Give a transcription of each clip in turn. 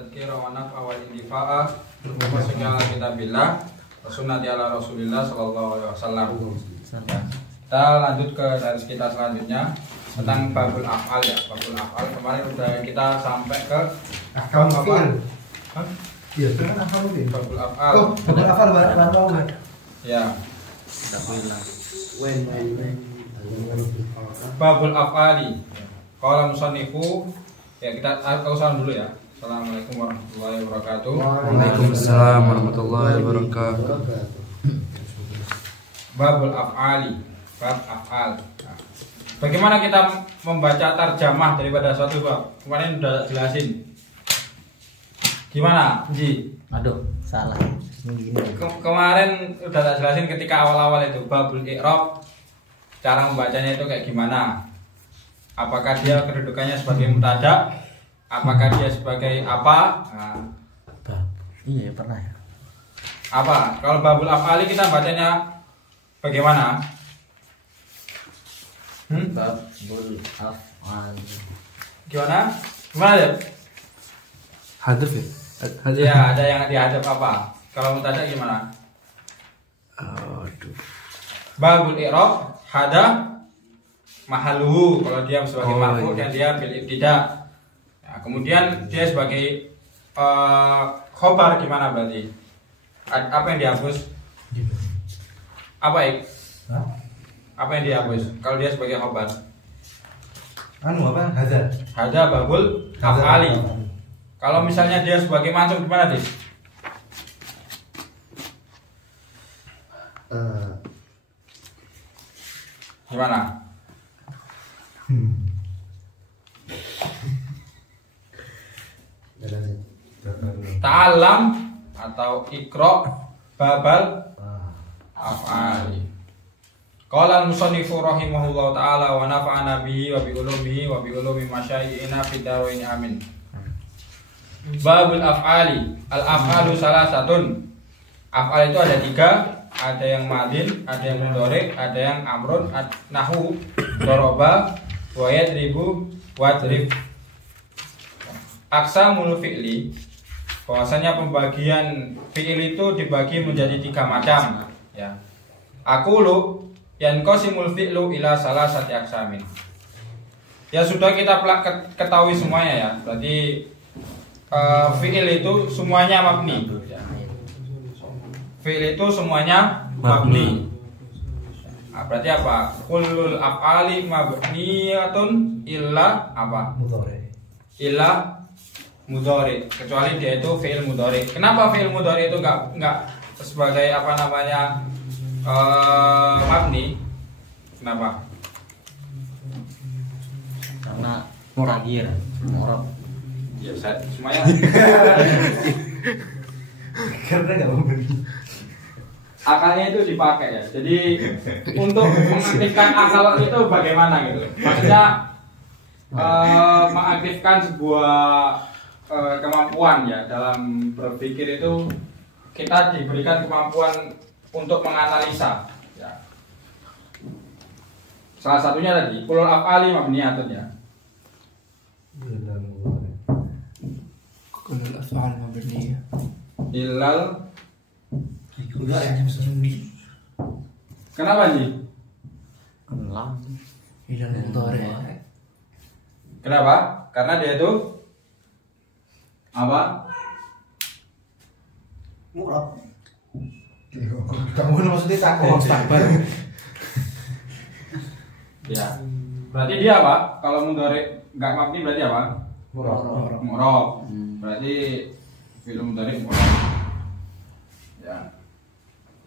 tadkira wa naf'a wal intifa'a wa segala kitabillah wa sunnati ala Rasulillah sallallahu alaihi wasallam. Kita lanjut ke dari kita selanjutnya tentang babul af'al ya. Babul af'al kemarin udah kita sampai ke ahkam fi'il. Iya, itu kan ahkam fi'il. babul af'al. Oh, babul af'al baru. Ya. Babul af'ali. Qala musannifu, ya kita salam dulu ya. Assalamualaikum warahmatullahi wabarakatuh. Waalaikumsalam warahmatullahi wabarakatuh. Babul af'ali, bab af'al. Nah, bagaimana kita membaca tarjamah daripada suatu bab? Kemarin udah jelasin. Gimana, Ji? Aduh, salah. Kemarin udah tak jelasin ketika awal-awal itu babul i'rab, cara membacanya itu kayak gimana? Apakah dia kedudukannya sebagai mubtada? Apakah dia sebagai apa? Nah, Iya, pernah ya. apa? Kalau babul af'ali kita bacanya bagaimana? Babul af'al. Gimana? Gimana ya? Hadaf ya? Ya, ada yang dihadap apa? Kalau mubtada gimana? Aduh. Babul i'rab hada mahaluhu, kalau dia sebagai marfu dan dia bil ibtida. Nah, kemudian dia sebagai khobar gimana berarti? Apa yang dihapus? Apa Apa yang dihapus? Kalau dia sebagai khobar? Hada babul af'ali. Kalau misalnya dia sebagai mansub gimana, Dis? Gimana? Ta'alam atau ikra babal af'ali. Qala al-musannifu rahimahullahu ta'ala wa nafa'ana bihi wa bi ulumihi wa bi ulumi masyayikhina fid darain amin. Babul af'ali. Al-af'alu salasatun. Af'al itu ada 3, ada yang madin, ada yang mudhari, ada yang amrun, nahu doroba wa yadribu wadrib. Aqsamul fi'li, bahwasanya pembagian fi'il itu dibagi menjadi 3 macam ya. Aqulu yanqasimul fi'lu ila salasati aqsamin. Ya sudah kita ketahui semuanya ya. Berarti fi'il itu semuanya mabni ya. Fi'il itu semuanya mabni. Nah, berarti apa? Kullul af'ali mabniyatun illa apa? Illa mudhari, kecuali dia itu fi'il mudhari. Kenapa fi'il mudhari itu enggak sebagai apa namanya mabni? Kenapa? Karena terakhir murab. Ya semuanya. Karena nggak memberi. Akalnya itu dipakai ya. Jadi untuk mengaktifkan akal itu bagaimana gitu? Maksudnya mengaktifkan sebuah kemampuan ya dalam berpikir itu kita diberikan kemampuan untuk menganalisa ya. Salah satunya tadi kulul af'ali mabniyatun ya. Kulul af'al mabniyah. Illal kenapa nih? Kenapa? Karena dia itu apa? Murab. Kamu maksudnya takut sabar. Ya. Berarti dia apa? Kalau mudhari enggak mabni berarti apa? Murab. Mu'rab. Berarti fi'il mudhari mu'rab. Ya.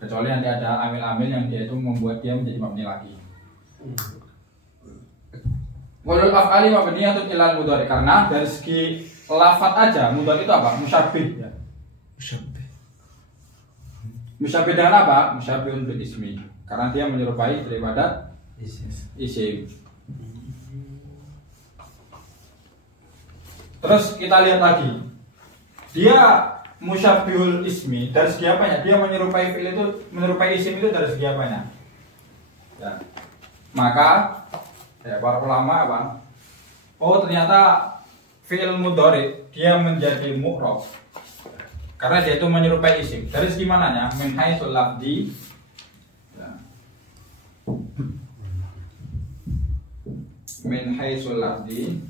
Kecuali nanti ada amil-amil yang dia itu membuat dia menjadi mabni lagi. Walul af'ali mabniyatun ilal mudhari, karena dari segi lafaz aja mudhari itu apa? Musyabbih ya. Musyabbih dengan apa? Musyabbihun bil ismi. Karena dia menyerupai daripada isim. Terus kita lihat lagi. Dia musyabbihul ismi dari segi apanya? Dia menyerupai fi'il itu, menyerupai isim itu dari segi apanya? Ya. Maka ya para ulama apa? Oh ternyata fi'il mudhari dia menjadi mu'rab karena dia itu menyerupai isim. Dari segi mananya? Min haitsul lafzi. Ya. Min haitsul lafzi.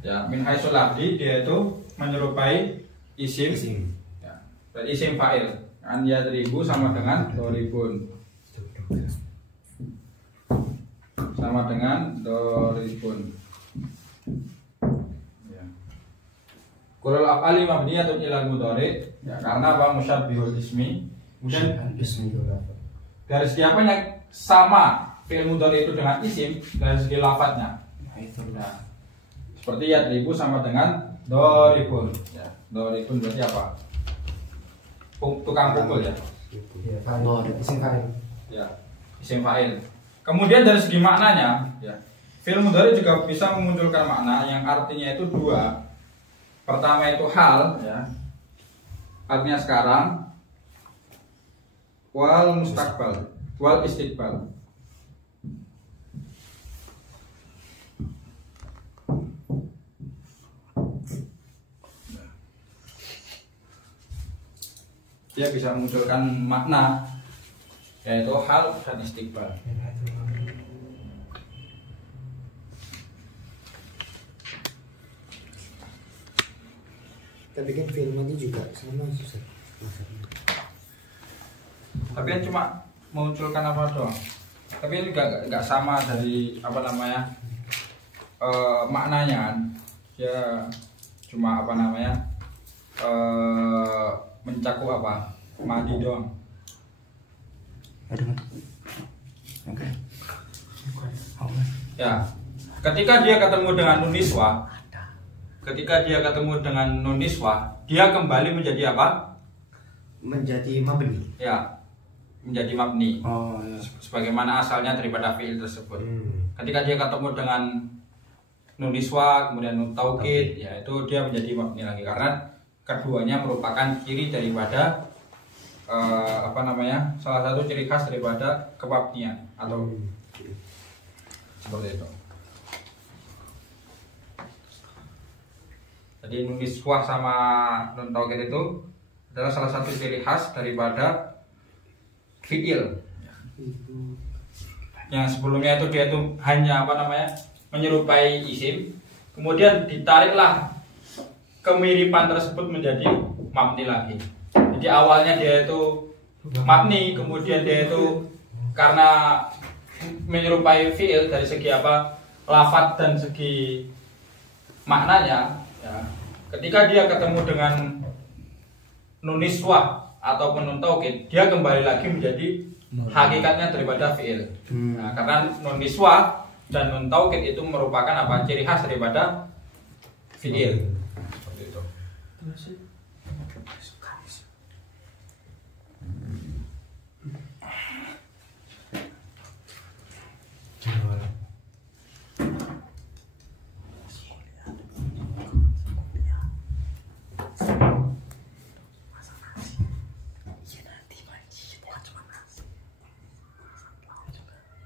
Ya, min haitsul lafzi dia itu menyerupai isim. Ya. Dan isim fa'il. An yadribu sama dengan doribun. Sama dengan doribun. Qurul af'ali mabniyatun ilal mudhari ya karena apa musyabbihul ismi. Kemudian dari segi apanya sama fi'il mudhari itu dengan isim dari segi lafadznya. Nah, seperti yadribu sama dengan doribun. Ya, doribun berarti apa? Tukang pukul ya. Isim fa'il. Ya, isim fa'il. Kemudian dari segi maknanya ya, fi'il mudhari juga bisa memunculkan makna yang artinya itu dua. Pertama itu hal ya. Artinya sekarang. Wal mustaqbal, wal istiqbal. Dia bisa memunculkan makna yaitu hal dan istiqbal. Tapi kan film itu juga sama susah. Tapi kan cuma memunculkan apa doang. Tapi ini nggak sama dari apa namanya maknanya kan. Ya cuma apa namanya mencakup apa madi doang. Oke. Ya, ketika dia ketemu dengan nuniswa, dia kembali menjadi apa? Menjadi mabni. Ya, menjadi mabni. Oh ya. Sebagaimana asalnya daripada fiil tersebut. Ketika dia ketemu dengan nuniswa, kemudian nun taukid, ya itu dia menjadi mabni lagi karena keduanya merupakan ciri daripada apa namanya? Salah satu ciri khas daripada kemabnian atau seperti itu. Jadi nun niswah sama nun taukid itu adalah salah satu ciri khas daripada fiil. Yang sebelumnya itu dia tuh hanya apa namanya menyerupai isim, kemudian ditariklah kemiripan tersebut menjadi mabni lagi. Jadi awalnya dia itu mabni, kemudian dia itu karena menyerupai fiil dari segi apa lafadz dan segi maknanya. Ya, ketika dia ketemu dengan nun niswah ataupun nun taukid, dia kembali lagi menjadi hakikatnya daripada fiil. Nah, karena nun niswah dan nun taukid itu merupakan apa ciri khas daripada fiil. Seperti itu.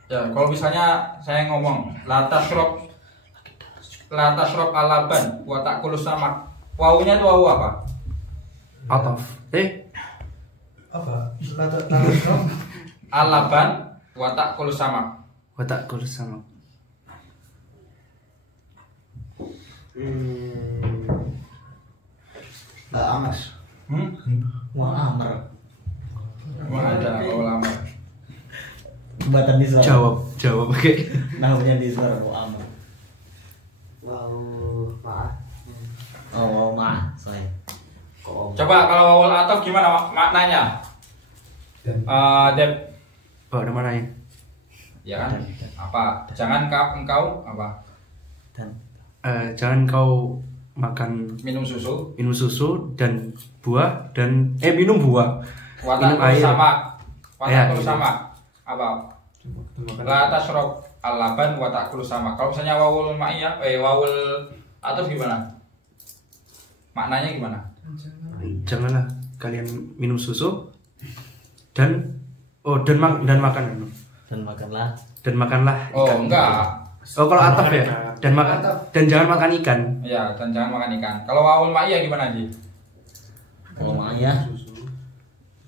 Ya, kalau misalnya saya ngomong la tashrab alaban wa ta'kulus samak. Wawunya itu wawu apa? Ataf. Apa? Alaban wa ta'kulus samak. Watak kurus sama. Nggak amas. Wah amar. Wah, ada ulama. Buatan di suara. Jawab pakai. Namanya di suara wah amar. Wow, maaf. Oh ma, saya. Coba kalau wawul ataf gimana maknanya? Dep. Oh, ada mana ya? Ya kan? Apa? Jangan engkau apa? Dan Jangan kau makan Minum susu. dan buah dan minum buah. Minum Watakul air. samak. Ya, Watakul gitu. samak. Apa? La tashrab alaban watakul samak. Kalau misalnya wawul ma'iyah, wawul ataf gimana? Maknanya gimana? Janganlah kalian minum susu dan makan dan makanlah dan makanlah Oh, ikan. enggak. Oh, kalau atap ya. Dan makan dan jangan makan ikan. Ya, dan jangan makan ikan. Kalau wawul ma'iyah gimana, Ji? Kalau maknya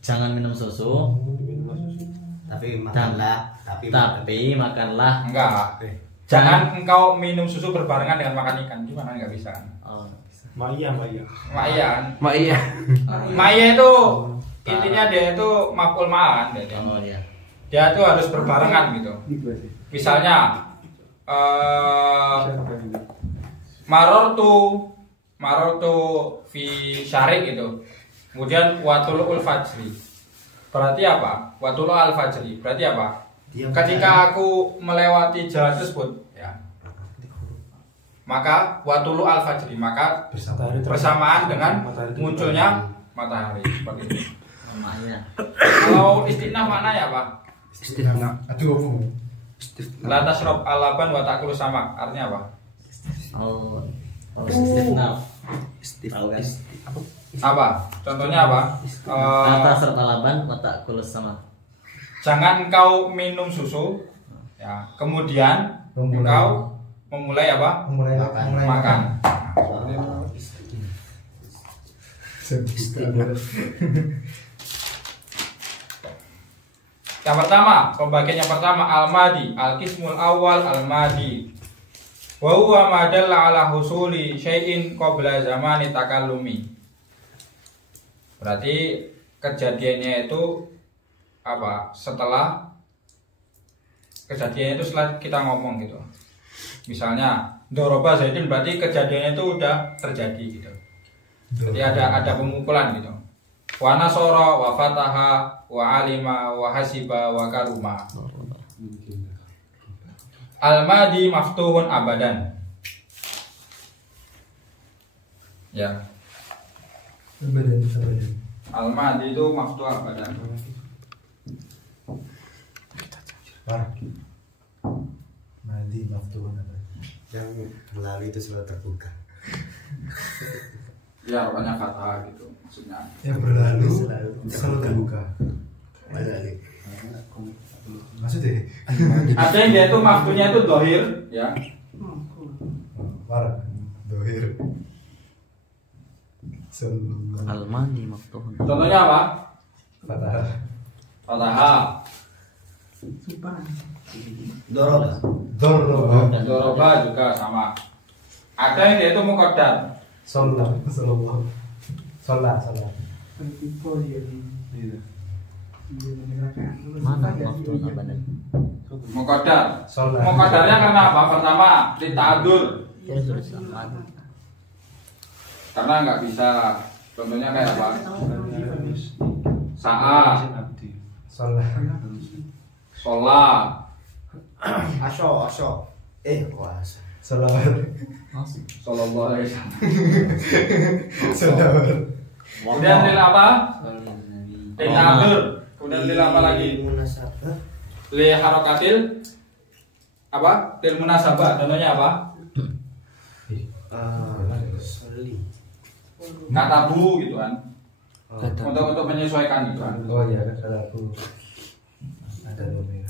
jangan minum susu, Tapi makanlah. tapi makanlah. Enggak. Jangan engkau minum susu berbarengan dengan makan ikan. Gimana, enggak bisa. Oh, Maya. Ma'iyah. Mak iya. Ma'iyah itu intinya dia itu maf'ul ma'an dia. oh ya. Dia itu harus berbarengan gitu. Misalnya marortu fi syarik gitu. Kemudian watulu'ul fajri. Berarti apa? Watulu al fajri. Berarti apa? Ketika aku melewati jalan tersebut, ya. Maka watulu al fajri, maka bersamaan dengan munculnya matahari seperti itu. Maknya. Kalau istinaf maknanya apa? Istifna. Aduh. La tasrob alaban wa takulu sama. Artinya apa? Oh, istifna. Istifna. Tahu kan? Apa? Contohnya apa? Kata serta laban mata kulus sama. Jangan engkau minum susu, ya. Kemudian engkau memulai apa? Makan. Yang pertama, pembagian yang pertama al-madi, al-qismul awal al-madi. Wa huwa ma dalla ala husuli syai'in qabla zamani takallumi. Berarti kejadiannya itu apa? Setelah kejadiannya itu setelah kita ngomong gitu. Misalnya doroba zaidin, berarti kejadiannya itu udah terjadi gitu. Jadi ada pemukulan gitu. Wa nasara wa fataha wa alima wa hasiba wa karuma. Al-madi maftuhun abadan. Ya. Al-madi itu maftuh abadan. Madi maftuhun apa? Yang melalui itu selalu terbuka. Ya, pokoknya kata gitu maksudnya. Yang berlalu selalu terbuka. Maksudnya? Ada yang dia itu maftuhnya itu dohir, ya. Marah. Dohir. Al-madi maftuhun. Contohnya apa? Fatah. Fataha. Doroba. Doroba. Doroba juga sama. Ada yang dia itu muqaddar. Sholat. Sholat. Mana maftuhun abadan? Muqaddar. Sholat. Muqaddarnya karena apa? Pertama, lita'adur. Ya sudah sama. Karena nggak bisa. Contohnya kayak apa? Sa'a, Sholat. sholat. Asyo. Asyo. Sholat. Sallallahu alaihi wasallam. Sholat. Kemudian lil apa? Lita'adur. Kemudian lil apa lagi? Munasabah. Li harokatil apa? Lil munasabah. Contohnya apa? Soli. Kata bu gitu kan. Untuk menyesuaikan gitu kan. Oh iya, ada aku. Ada domir.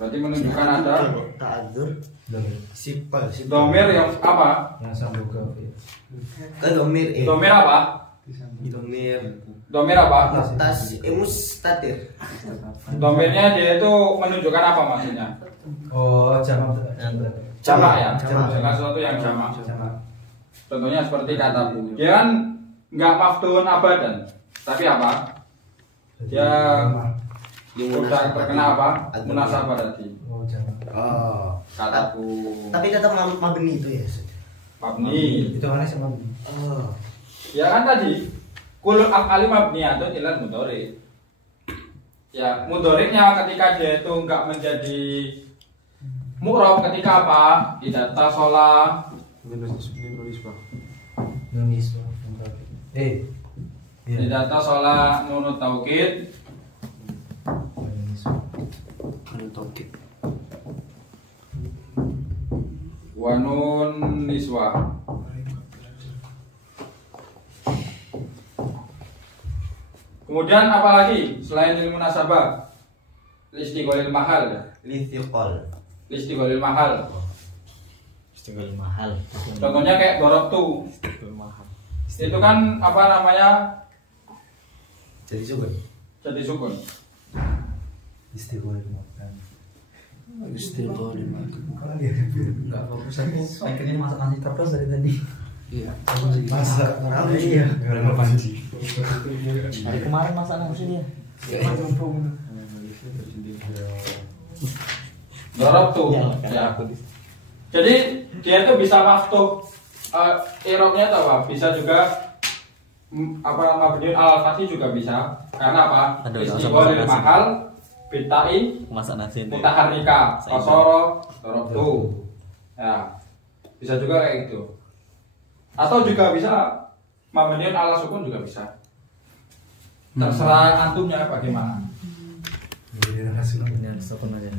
Berarti menunjukkan ada Ta'adzur. Domir. Sipal. domir yang apa? Yang sambung ke Domir. Domir apa? Domir. Domir apa? Mustatir. Domirnya dia itu menunjukkan apa maksudnya? Oh, jamak. Jamak ya? Jamak. Segala sesuatu yang jamak. Jamak. Contohnya seperti kata bu. Dia kan nggak maftuhun abadan, tapi apa? Dia udah terkena apa? Munasabah tadi. Oh, jamak. Oh. Kata bu. Tapi tetap mabni itu ya. Mabni. Itu mana sama? Oh. Ya kan tadi kulul af'ali mabniyatun ilal mudhari. Ya, mudhari'nya ketika dia itu enggak menjadi mu'rab ketika apa? Idza tasala Nunis. idza tasala nunut taukid wa nun niswa. Kemudian apa lagi selain ilmu nasabah? Listigolil mahal. Lithiqol. Listigolil mahal. Istighfar mahal. Contohnya kayak dorobtu. Istighfar mahal. Itu kan apa namanya? Jadi sukun. Jadi sukun. Istiqomah makan. Istighfar Kalau dia Enggak fokus aku. Akhirnya masak nasi terus dari tadi. Iya. masak tarawih. Iya. Gara-gara panci. Hari kemarin masak nasi dia. Dorobtu. Ya, Ya. aku Jadi dia itu bisa maftuh irobnya atau apa? Bisa juga apa mabniun al fathi juga bisa. Karena apa? Aduh, Listigolil sama-sama. mahal bitai masak nasi itu. mutaharrika kosoro dorobtu. Ya. Bisa juga kayak gitu. Atau juga bisa mabniun ala sukun juga bisa. Terserah antumnya bagaimana. Jadi hasilnya. Ini harus sukun aja.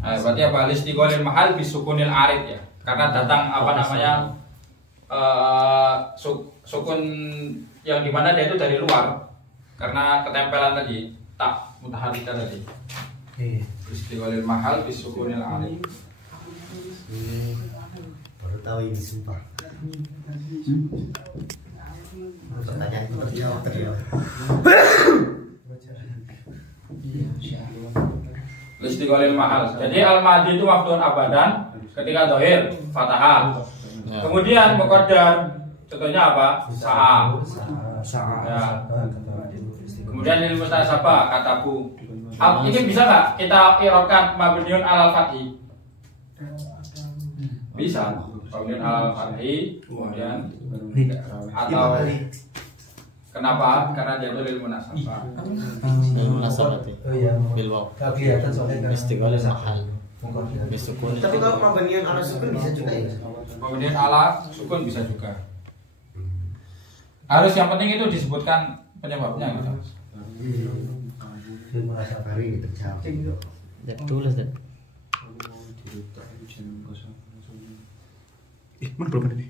Nah, berarti apa? Listigolil mahal bisukunil arid ya. Karena datang apa namanya sukun yang dimana dia itu dari luar. Karena ketempelan tadi tak mutaharrika tadi. Iya. Listigolil mahal bisukunil arid. Baru tahu ini sumpah. Pertanyaan itu terjawab terjawab. Listigolil mahal. Jadi al-madi itu maftuhun abadan ketika dohir fathah. Ya. Kemudian muqaddar contohnya apa? Sa'a. Ya. Kemudian lil mustasabah kataku. Ini bisa nggak kita irobkan mabniun alal fathi? Bisa. Mabniun alal fathi. Kemudian atau kenapa? Karena dia itu lil munasabah. Nasab berarti. Oh iya. Bil waw. Nggak kelihatan soalnya kan. Istighfar mahal. Mungkin. Bisukun. Tapi kalau mabniun ala sukun bisa juga ya. Kemudian ala sukun bisa juga. Harus yang penting itu disebutkan penyebabnya gitu. Dia merasa Hari ini terjawab. Ya, tulis deh. Mana belum ini?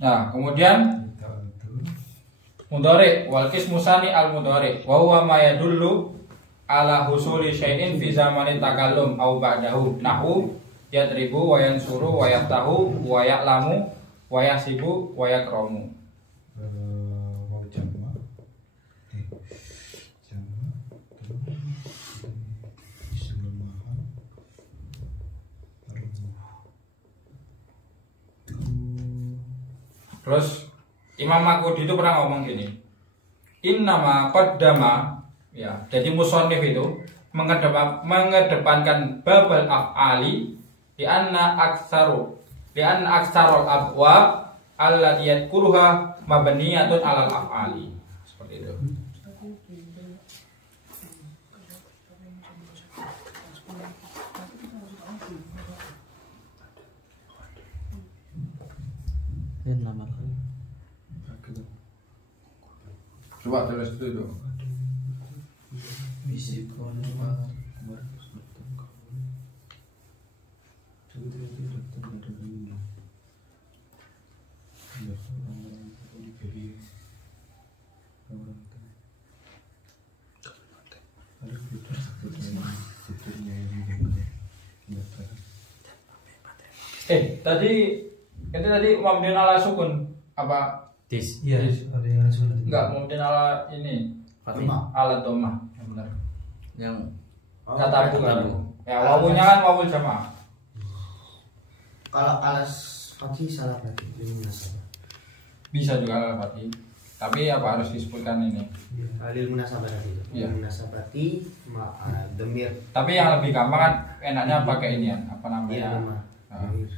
Nah, kemudian mudhari wal qismu sani al mudhari wa huwa ma yadullu ala husuli syai'in fi zamani takallum au ba'dahu nahu yadribu wa yansuru wa yaftahu wa ya'lamu wa yahsibu wa yakramu. mau jama. Terus Imam Maghudi itu pernah ngomong gini, innama qaddama, ya, jadi musannif itu mengedepankan babal af'ali di anna aksarul abwab allati yadkuruha mabniyatun alal af'ali. Seperti itu. Ini nama. Coba tulis dulu. Tadi itu tadi mabniun ala sukun apa? Tis. Iya, ada yang langsung nanti. Enggak, mabniun ala ini Fatih. ala dhammah. Yang benar. Yang Kata katabu. bukan. Ya, wawunya kan wawul jamaah. Kalau alas Fatih salah berarti ini munasabah. Bisa juga ala fatih. Tapi apa harus disebutkan ini? Lil munasabah tadi itu. Iya. Munasabati demir. Tapi yang lebih gampang kan enaknya pakai ini ya, apa Iya namanya? nama. Ah. Demir.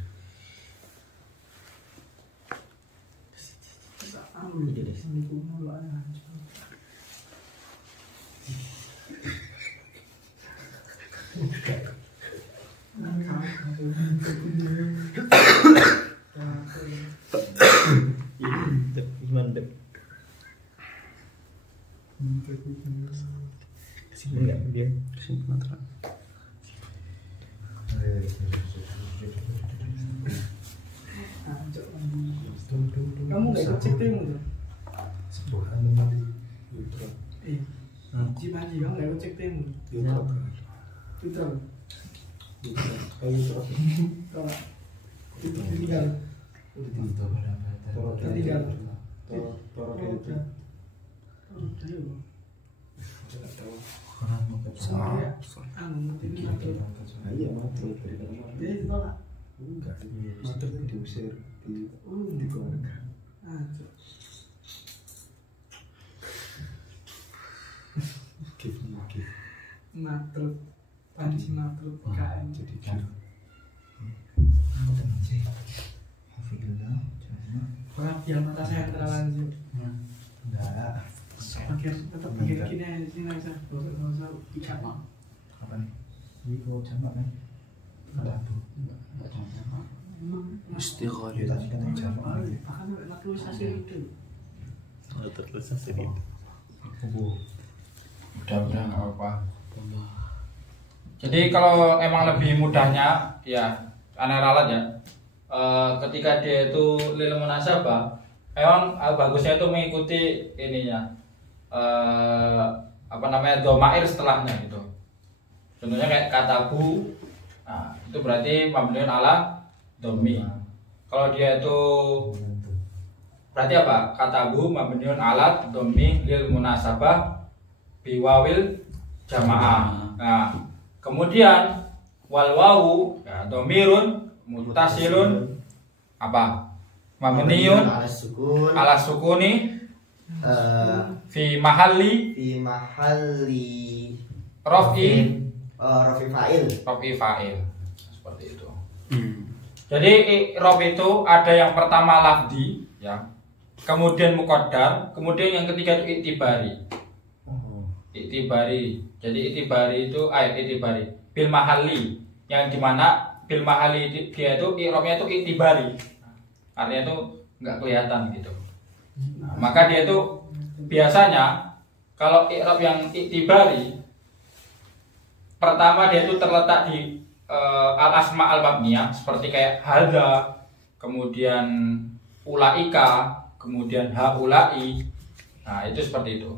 Mandek. Sini enggak dia. Sini terang. Kamu nggak ikut cek temu tuh? Cipaji kamu nggak ikut cek temu? Tutor. Tinggal. Matruk, Paris matruk KM. Biar mata saya terlanjur. Enggak. Tetap pakai kini aja sih nggak usah ikat mak. Apa nih? Ini kau jamak kan? Ada bu. Istighfar. Ya tadi kan jamak lagi. Bahkan naturalisasi itu. Naturalisasi itu. Bu. Udah nggak apa-apa. Jadi kalau emang lebih mudahnya ya aneh ralat ya. Ketika dia itu lil munasabah, emang bagusnya itu mengikuti ininya apa namanya domair setelahnya gitu. Contohnya kayak katabu, nah itu berarti mabniun ala domi. Kalau dia itu berarti apa? Katabu mabniun ala domi lil munasabah biwawil jamaah. Nah kemudian wal wawu ya domirun muttasilun apa? Mabniun ala sukuni fi mahalli raf'i fa'il seperti itu. Jadi i'rab itu ada yang pertama lafdi ya. Kemudian muqaddar, kemudian yang ketiga itu i'tibari. I'tibari. Jadi i'tibari itu i'tibari bil mahalli yang dimana bil mahalli dia itu i'rabnya itu i'tibari. Artinya itu nggak kelihatan gitu. Nah, maka dia itu biasanya kalau i'rab yang i'tibari pertama dia itu terletak di al asma al mabniyah seperti kayak hadza, kemudian ulaika, kemudian haulai. Nah, itu seperti itu.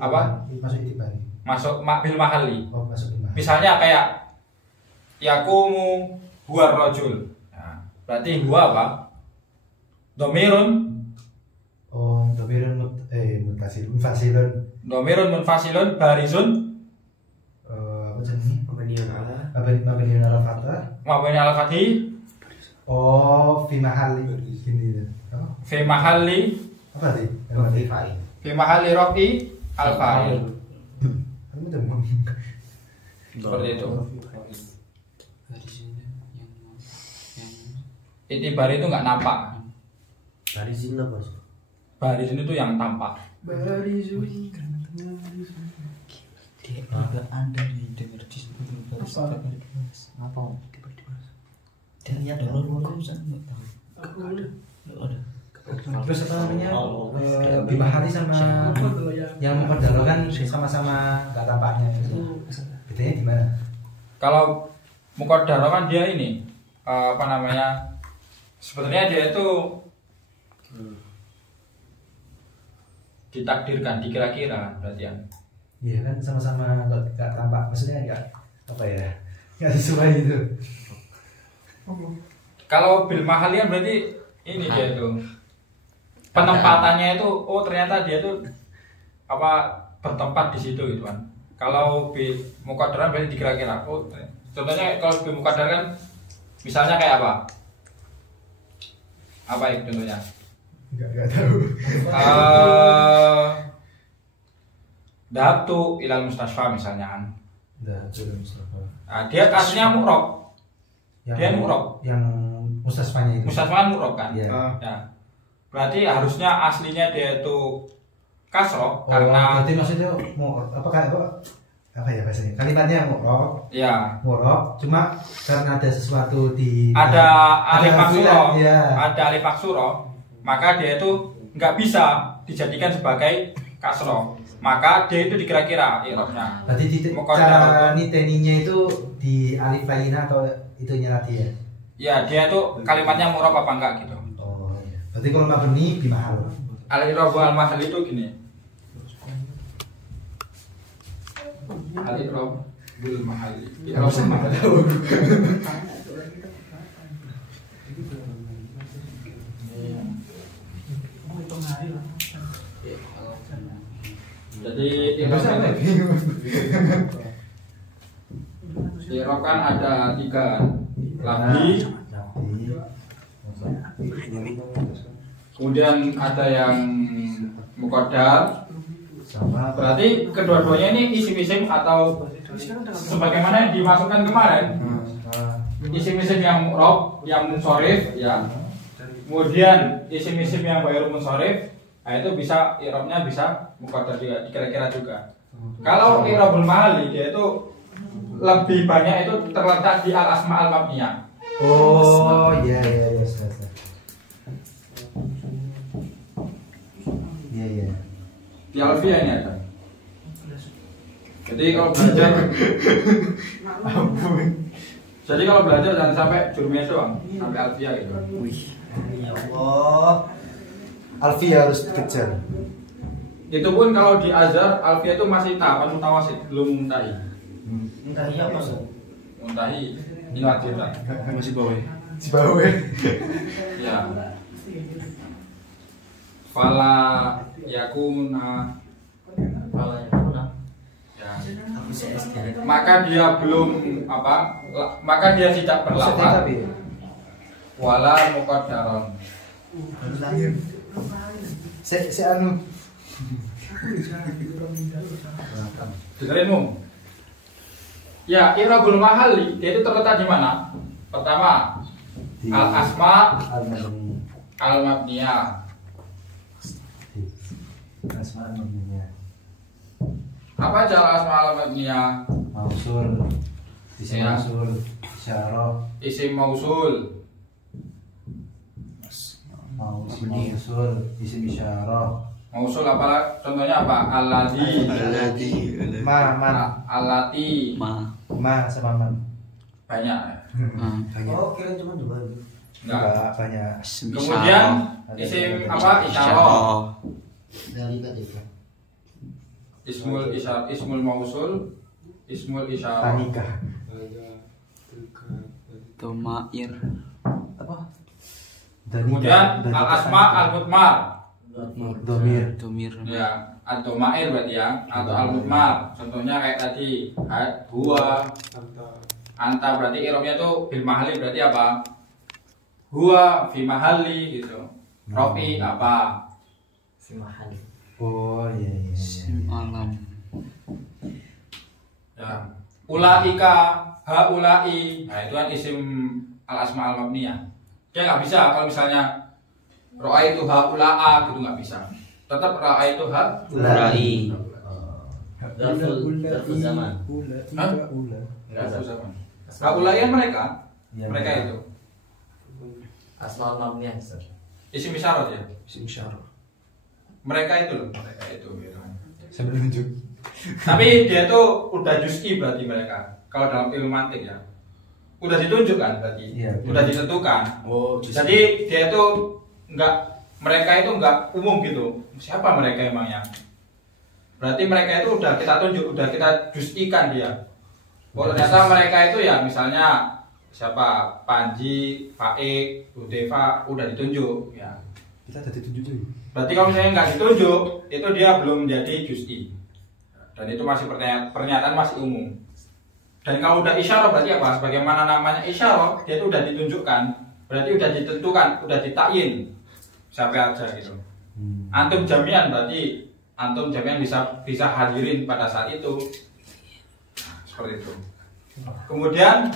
Apa? Masuk itibari. Masuk bil mahalli. Oh, masuk itibari. Misalnya kayak yakumu huwa rajul. Nah, berarti huwa apa? Domirun. Oh, domirun munfasilun. Domirun munfasilun barizun. Apa jenis? Mabniun ala Mabniun ala fathah. Mabni al fathi. Oh, fi mahalli gini ya. Oh, Fi mahalli. apa sih? raf'i fa'il. Fi mahalli rafi al fa'il. Kamu demam. Seperti itu. Itibari itu nggak nampak. Barizin apa sih? Barizun itu yang tampak. Barizun. Dia juga ada di dengar di situ baris Apa? apa? Dan ya ada orang bisa nggak tahu. Aku ada. Ada. Terus apa namanya? Bimahali sama Apa kalau yang memperdalo kan sama-sama nggak tampaknya. Bedanya di mana? Kalau muqaddar kan dia ini apa namanya? Sebenarnya dia itu ditakdirkan, dikira-kira berarti ya. Iya kan sama-sama nggak tampak, maksudnya nggak apa ya? Nggak sesuai itu. Kalau bil mahalian berarti ini dia itu penempatannya itu ternyata dia itu apa bertempat di situ gitu kan. Kalau bil muqaddaran berarti dikira-kira. Contohnya kalau bil muqaddar kan misalnya kayak apa? Apa itu contohnya? Nggak tahu. Dhabtu ilal mustasfa misalnya kan. Nah, Dia aslinya mu'rab. Dia mu'rab. Yang mustasfanya itu. Mustasfa kan mu'rab kan. Iya. Ya. Berarti harusnya aslinya dia itu kasroh karena berarti maksudnya mau apa kayak apa ya bahasanya? Kalimatnya mu'rab. ya Mu'rab, cuma karena ada sesuatu di ada alif maksuro, ya. ada alif maksuro, maka dia itu nggak bisa dijadikan sebagai kasroh. maka D itu dikira-kira i'rabnya. Berarti cara niteninya itu di alif laina atau itunya tadi ya? Ya, dia tuh kalimatnya mu'rab apa enggak gitu. Oh iya. Berarti kalau mabni bimahal. Al-i'rab al-mahal itu gini. Al-i'rab bil mahal. I'rab mahal. Jadi i'rab kan ada 3, lambi, kemudian ada yang muqaddar. Berarti kedua-duanya ini isim-isim atau sebagaimana yang dimasukkan kemarin. Isim-isim yang mu'rab, yang munsharif ya. Kemudian isim-isim yang ghairu munsharif, nah itu bisa i'rabnya bisa muqaddar juga, dikira-kira juga. Kalau i'rabul mahali dia itu lebih banyak itu terletak di al-asma al-mabniyah. Oh iya. Iya. Di Alfiyah ini ada. Jadi kalau belajar jadi kalau belajar jangan sampai jurumiyah doang, sampai Alfiyah gitu. Ya Allah. Alfiyah harus dikejar. Itu pun kalau di Azhar Alfiyah itu masih tahapan mutawasid, belum muntahi. Muntahi apa sih? Muntahi ini wajib lah. Masih bawah. Ya. Fala yakuna ya. Maka dia belum apa? Maka dia tidak berlafaz wala muqaddaron. Se anu. Dengerinmu. Ya, i'rabul mahali dia itu terletak di mana? Pertama, al-asma al-mabniyah. Asma al-mabniyah. Apa aja al-asma al-mabniyah? Mausul. Isim Ya. mausul. Isyarah. Isim mausul. Mausul. Isim isyarah. Mausul apa? Contohnya apa? Alladzi. Ma. Allati. Ma sama man. Banyak. Banyak. Oh, kira cuma 2. Enggak. Banyak. Kemudian isim apa? Isyarah. Dari tadi kan. Ismul mausul. Ismul isyarah. Tanikah. Tomair. Apa? Kemudian al-asma al-mutmar. Domir. Ya, ad-domair berarti ya, atau al-mutmar. Contohnya kayak tadi, huwa, anta berarti i'rabnya tuh bil mahali berarti apa? Huwa fi mahali gitu. Rofi apa? Si mahal. Oh iya. Malam. Ya. Ulaika, haulai. Nah, itu kan isim al-asma al-mabniyah. Dia nggak bisa kalau misalnya ra'aitu haula'a gitu nggak bisa. Tetap ra'aitu Urai. Darful zaman. Enggak zaman. Haulai kan mereka. Ya, Mereka itu. Asma al-mabniyah. Isim isyarat ya. Isim isyarah. Mereka itu loh, mereka itu gitu. Sambil nunjuk. Tapi dia tuh udah juz'i berarti mereka. Kalau dalam ilmu mantik ya. Udah ditunjukkan berarti. Iya, Udah ditentukan. Oh, Jadi dia itu mereka itu enggak umum gitu. Siapa mereka emangnya? Berarti mereka itu udah kita tunjuk, udah kita juz'ikan dia. Oh ternyata mereka itu ya misalnya siapa? Panji, Faik, Hudeva udah ditunjuk ya. Kita ada ditunjuk juga. Berarti kalau misalnya nggak ditunjuk, itu dia belum jadi juz'i. Dan itu masih pernyataan masih umum. Dan kalau udah isyarah berarti apa? Sebagaimana namanya isyarah, dia itu udah ditunjukkan. Berarti udah ditentukan, udah ditakyin. Siapa aja gitu. Antum jamian berarti antum jamian bisa hadirin pada saat itu. Seperti itu. Kemudian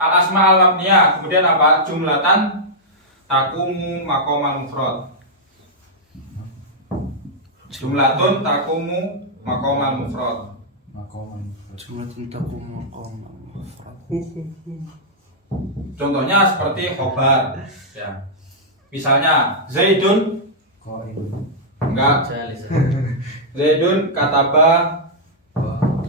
al-asma al-mabniyah, kemudian apa? Jumlatan takumu maqamal mufrad. Jumlatun takumu maqamal mufrad. Jumlah takum maqam. Contohnya seperti khobar ya. Misalnya Zaidun Enggak. Zaidun kataba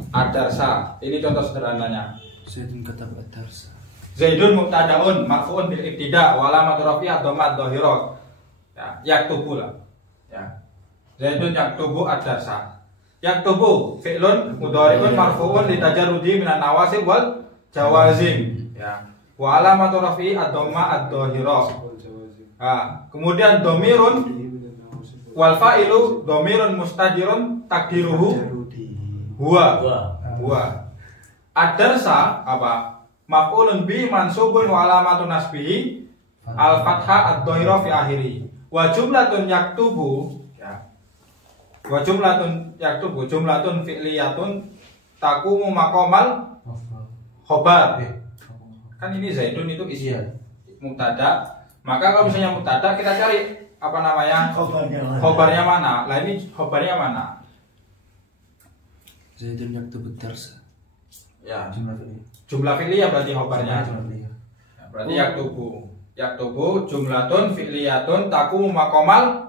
ad-darsa. Ini contoh sederhananya. Zaidun kataba ad-darsa. Zaidun mubtadaun marfu'un bil ibtida wa alamatu rafi'ah dhamma adh-dhahira. Ya, yaktubu lah. Ya. Zaidun yaktubu ad-darsa. Yaktubu fi'lun mudhari'un marfu'un li tajarrudi minan nawasib wal jawazim. Ya. Wa alamatu rafi'i ad-dhamma adh-dhahira. Kemudian dhamirun wal fa'ilu dhamirun mustadirun takdiruhu huwa. Ad-darsa apa? Maf'ulun bi mansubun wa alamatu nasbihi al fathah ad-dhahira fi akhiri. Wa jumlatun yaktubu ya. Wa jumlatun yaktubu jumlatun fi'liyatun taqumu maqamal khobar. Kan ini Zaidun itu isi mubtada. Maka kalau misalnya mubtada kita cari apa namanya? Khobarnya mana? Lah ini khobarnya mana? Zaidun yaktubu ad-darsa. Ya. Jumlah Jumlah fi'liyah berarti khobarnya. fi'liyah. Ya, berarti yaktubu jumlatun fi'liyatun taqumu maqamal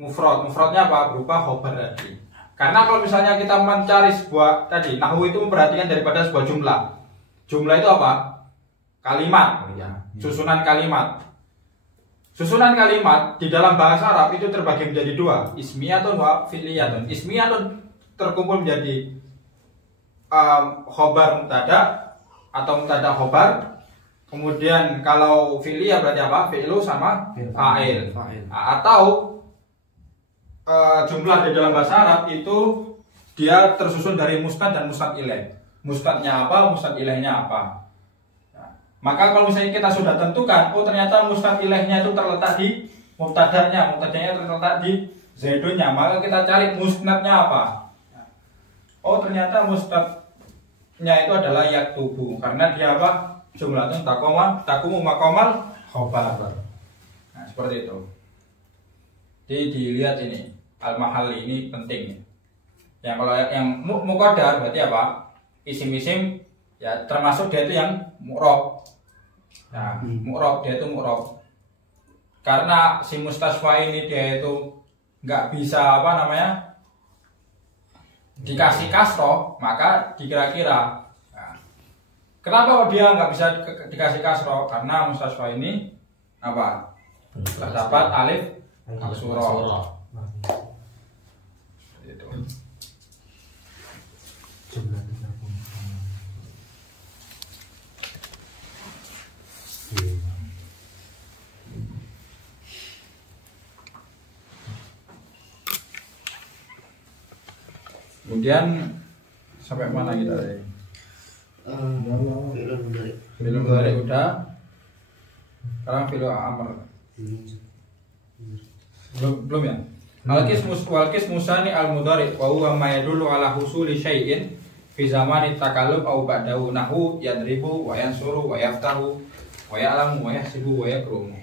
mufrad. Mufradnya apa? Berupa khobar tadi. Karena kalau misalnya kita mencari sebuah tadi nahwu itu memperhatikan daripada sebuah jumlah. Jumlah itu apa? Kalimat, ya. Susunan kalimat. Susunan kalimat di dalam bahasa Arab itu terbagi menjadi dua, ismiyatun wa fi'liyatun. Ismiyatun terkumpul menjadi khobar mubtada atau mubtada khobar. Kemudian kalau fi'liyah berarti apa? Fi'lu sama fa'il. Atau jumlah di dalam bahasa Arab itu dia tersusun dari musnad dan musnad ilaih. Musnadnya apa, musnad ilaihnya apa. Maka kalau misalnya kita sudah tentukan, oh ternyata musnad ilaihnya itu terletak di mubtadanya, mubtadanya terletak di Zaidunnya, maka kita cari musnadnya apa. Oh ternyata musnadnya itu adalah yaktubu, karena dia apa? Jumlahnya taqumu maqamal khobar. Nah seperti itu. Jadi dilihat ini al-mahal ini penting. Yang kalau yang muqaddar berarti apa? Isim-isim ya termasuk dia itu yang mu'rab. Nah, mu'rab dia itu mu'rab. Karena si mustasfa ini dia itu nggak bisa apa namanya? Dikasih kasroh, maka dikira-kira. Nah, kenapa dia nggak bisa dikasih kasroh? Karena mustasfa ini apa? Terdapat alif al-surah. Itu. Kemudian sampai mana kita tadi? Fi'il mudhari udah. Sekarang fi'il amr. Belum ya? Al-qismus musani al-mudhari wa huwa ma yadullu ala husuli syai'in fi zamani takallum aw ba'dahu nahu yadribu wa yansuru wa yaftahu wa ya'lamu wa yahsibu wa yakrumu.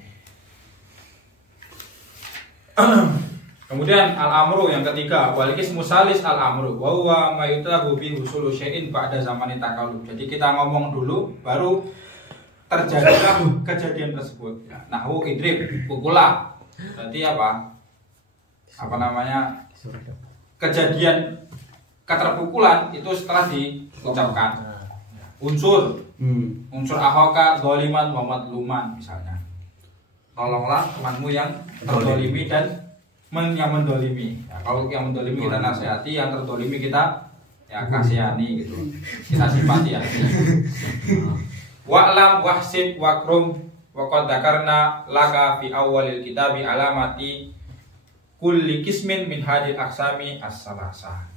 Kemudian al-amru yang ketiga, wal qismu salis al-amru wa huwa ma yutlabu bi husulu syai'in ba'da zamani takallum. Jadi kita ngomong dulu baru terjadilah kejadian tersebut. Nahu idrib, pukulah. Berarti apa? Apa namanya? Kejadian keterpukulan itu setelah diucapkan. Unsur ahoka dzaliman wa madluman misalnya. Tolonglah temanmu yang terdolimi dan yang mendolimi. Ya, kalau yang mendolimi kita nasihati, yang terdolimi kita ya kasihani gitu. Kita simpati ya. Wa'lam wahsib wakrum wa qad dzakarna laka fi awwalil kitabi alamati kulli qismin min hadil aqsami as-salasah.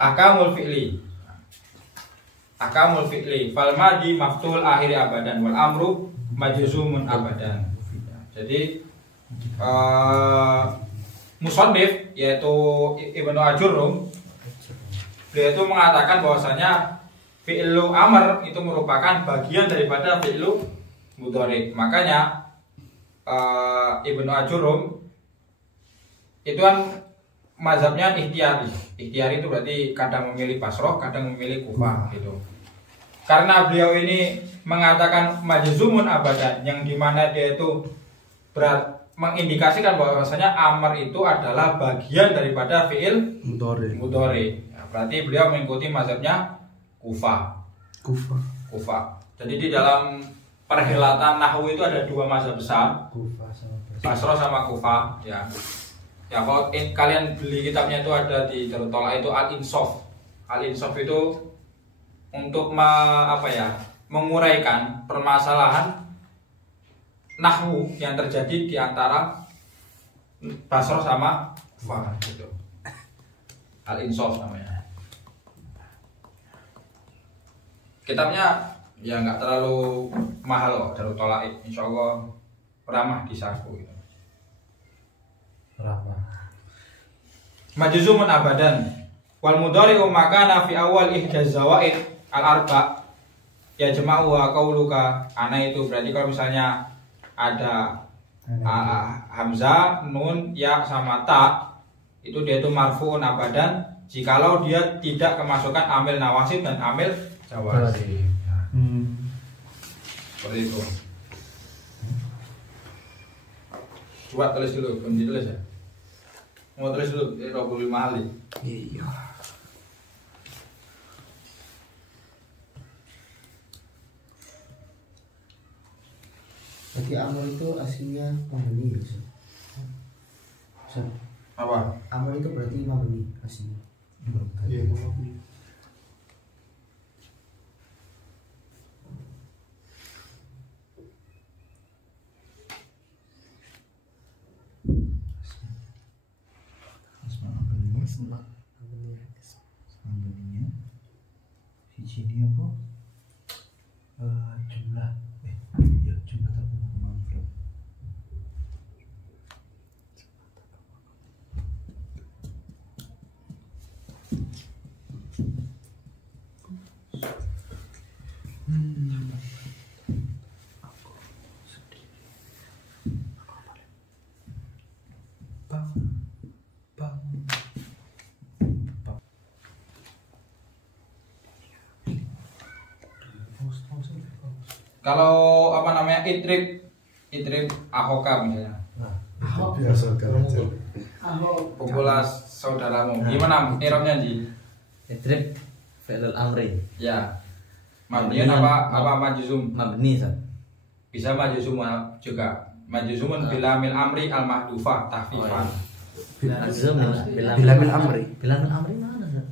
Akamul fi'li fal madi maftul akhiri abadan wal amru majzumun abadan. Jadi musannif yaitu Ibnu Ajurrum dia itu mengatakan bahwasanya fi'lu amr itu merupakan bagian daripada fi'lu mudhari. Makanya Ibnu Ajurrum itu kan mazhabnya ikhtiyari. Ikhtiyari itu berarti kadang memilih Basrah, kadang memilih Kufah gitu. karena beliau ini mengatakan majzumun abadan, yang dimana dia itu mengindikasikan bahwasanya amr itu adalah bagian daripada fiil mudhari. Ya, berarti beliau mengikuti mazhabnya Kufah. Jadi di dalam perhelatan nahwu itu ada dua mazhab besar, Basra sama Kufah. Ya kalau kalian beli kitabnya itu ada di Darut Tolak itu Al-Insaf. Al-Insaf itu untuk menguraikan permasalahan nahwu yang terjadi di antara Basra sama Kufah gitu. Al-Insaf namanya. Kitabnya ya nggak terlalu mahal kok, Darut Tolak. Insyaallah ramah di saku gitu. Ramah. Majzumun abadan wal mudhari'u makana fi awal ihdaz zawaid al-arba' ya jama'u wa qauluka. Ana itu berarti kalau misalnya ada hamzah, nun, ya sama ta, itu dia itu marfu'un abadan jikalau dia tidak kemasukan amil nawasib dan amil jawazim. Seperti itu. Coba tulis dulu, belum ditulis ya? Mau tulis dulu, ini 25 kali. Iya. Berarti amal itu aslinya mabni ya, Ustaz? Apa? Amal itu berarti mabni aslinya. Iya, mabni. Sini apa? Jumlah. Ya jumlah tapi mafrad. Kalau idrib ahoka misalnya. Biasa kan. Pukulah saudaramu. Gimana irobnya Ji? Idrib fi'il amri. Ya. Mabniun apa majzum? Mabni, Ustaz. Bisa majzum juga. Majzumun bilamil amri al mahdufah tahfifan. Majzum Bilamil amri. Bilamil amri mana, Ustaz?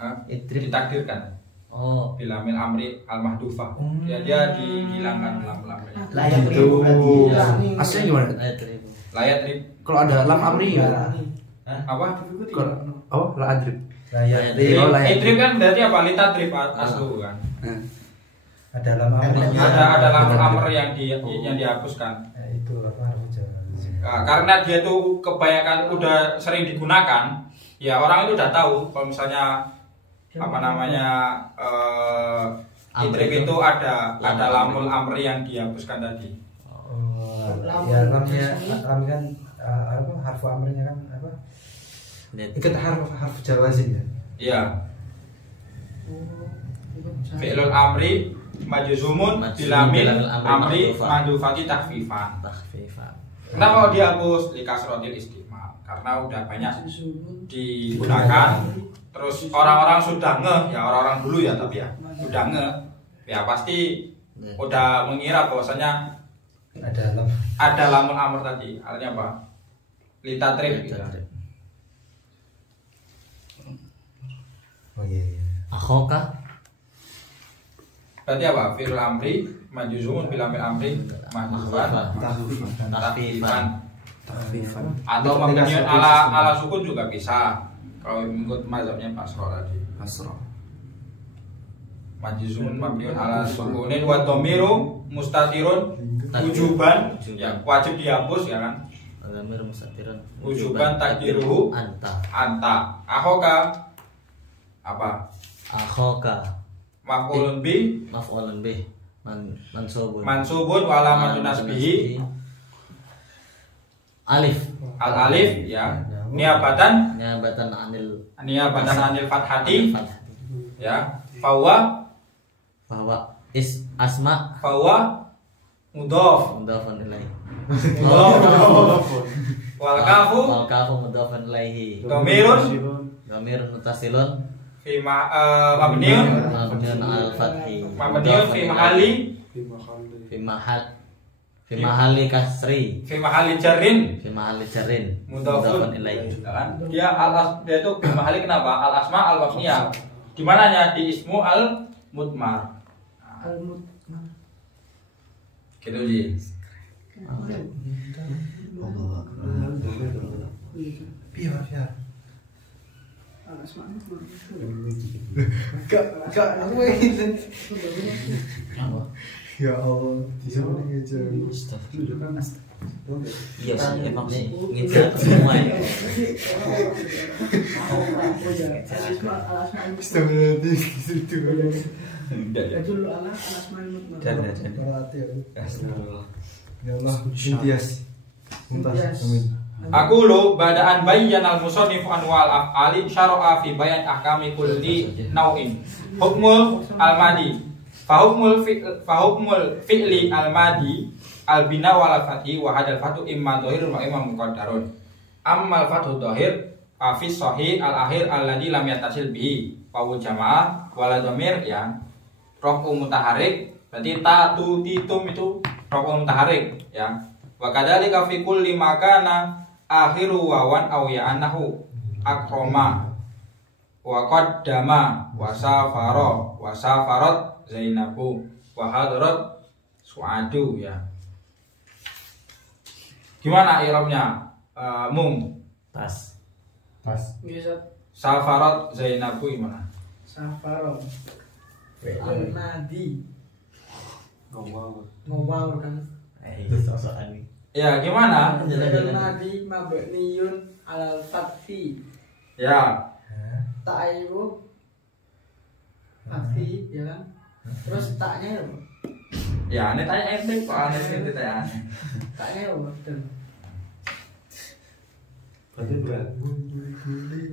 Hah? Idrib. Ditakdirkan. Oh, Bilamil amri al mahdufah. Dia dihilangkan lam amri. layak ribu berarti. Aslinya gimana? Layak ribu. Layat rib Kalau ada lam amri ya. apa? Oh, la adrib. Layak. Oh, layak. Idrib kan berarti apa? Litatrib aslu kan. Ada lama Ada lam amr yang dihapuskan. Itu apa harus Nah, karena dia tuh kebanyakan udah sering digunakan, ya orang itu udah tahu kalau misalnya idrib itu ada lamul amri yang dihapuskan tadi. ya lamnya lam kan apa harfu amrnya kan apa ikut harfu jawazin ya. Iya. Fi'lul amri majzumun bilamil amri madufati takhfifan. Kenapa dihapus likasrotil istimal? Karena udah banyak digunakan. Terus orang-orang sudah ngeh, ya orang-orang dulu ya tapi ya sudah ngeh, ya pasti udah mengira bahwasanya ada lamul amr tadi. Artinya apa? Litatrib gitu. Oh iya. Akhoka Berarti apa? Fi'il amri majzumun bilamil amri mahdhufan tahfifan. Atau mabniun ala sukun juga bisa. Kalau mengikut mazhabnya Basra tadi. Basra. Majzumun mabniun ala sukunin wa dhamiru mustatirun wujuban, ya wajib dihapus ya kan. Dhamir mustatirun Wujuban takdiruhu anta. Akhoka apa? Akhoka Maf'ulun bi maf'ulun bih mansubun wa alamatun nasbihi alif al alif ya niabatan anil fathati ya fawa bahwa asma Bahwa mudhof. mudhafun ilaihi. Wal kafu Wal kafu mudhafun ilaihi. dhamirun Dhamirun muttasilun fi mabniun mabniun al fathi. mabniun fi mahalli fi mahali kasri. fi mahalli jarrin Fi mahali jarrin mudhafun ilaihi. kan dia dia itu fi mahalli kenapa al asma al mabniyah di mananya di ismu al mudmar gitu ji. Piye Mas ya? Gak aku ingin. Ya Allah, bisa meninggal jalan. Iya sih emang sih ngejar semua ya. Astagfirullahaladzim, gitu. Ya Allah, imtiaz. Mumtaz. Amin. Aku lo badaan bayyan al musannif anwal af'ali syara'a fi bayan ahkami kulli nau'in hukmul al madi fahukmul fi'li al madi al bina wal fathi wa hadal fathu imma dhahirun wa imma muqaddarun ammal fathu dhahir fa fi sahih al akhir alladhi lam yattasil bihi wa jamaah wala dhamir ya rafu mutaharrik berarti ta tu titum itu rafu mutaharrik ya wa kadzalika fi kulli makana akhiru wawan aw ya'anahu akroma wa qaddama wa safarat Zainabu wa hadarat Su'adu ya. Gimana i'rabnya? Mum Pas. safarat Zainabu gimana? Safarot Nadi Ngomong kan Sosokan nih. Ya gimana? Nadi mabniyun alal fathi Ya ta'ibu fathi ya kan terus taknya apa? ya ini tanya ente kok aneh gitu tanya aneh. Taknya apa?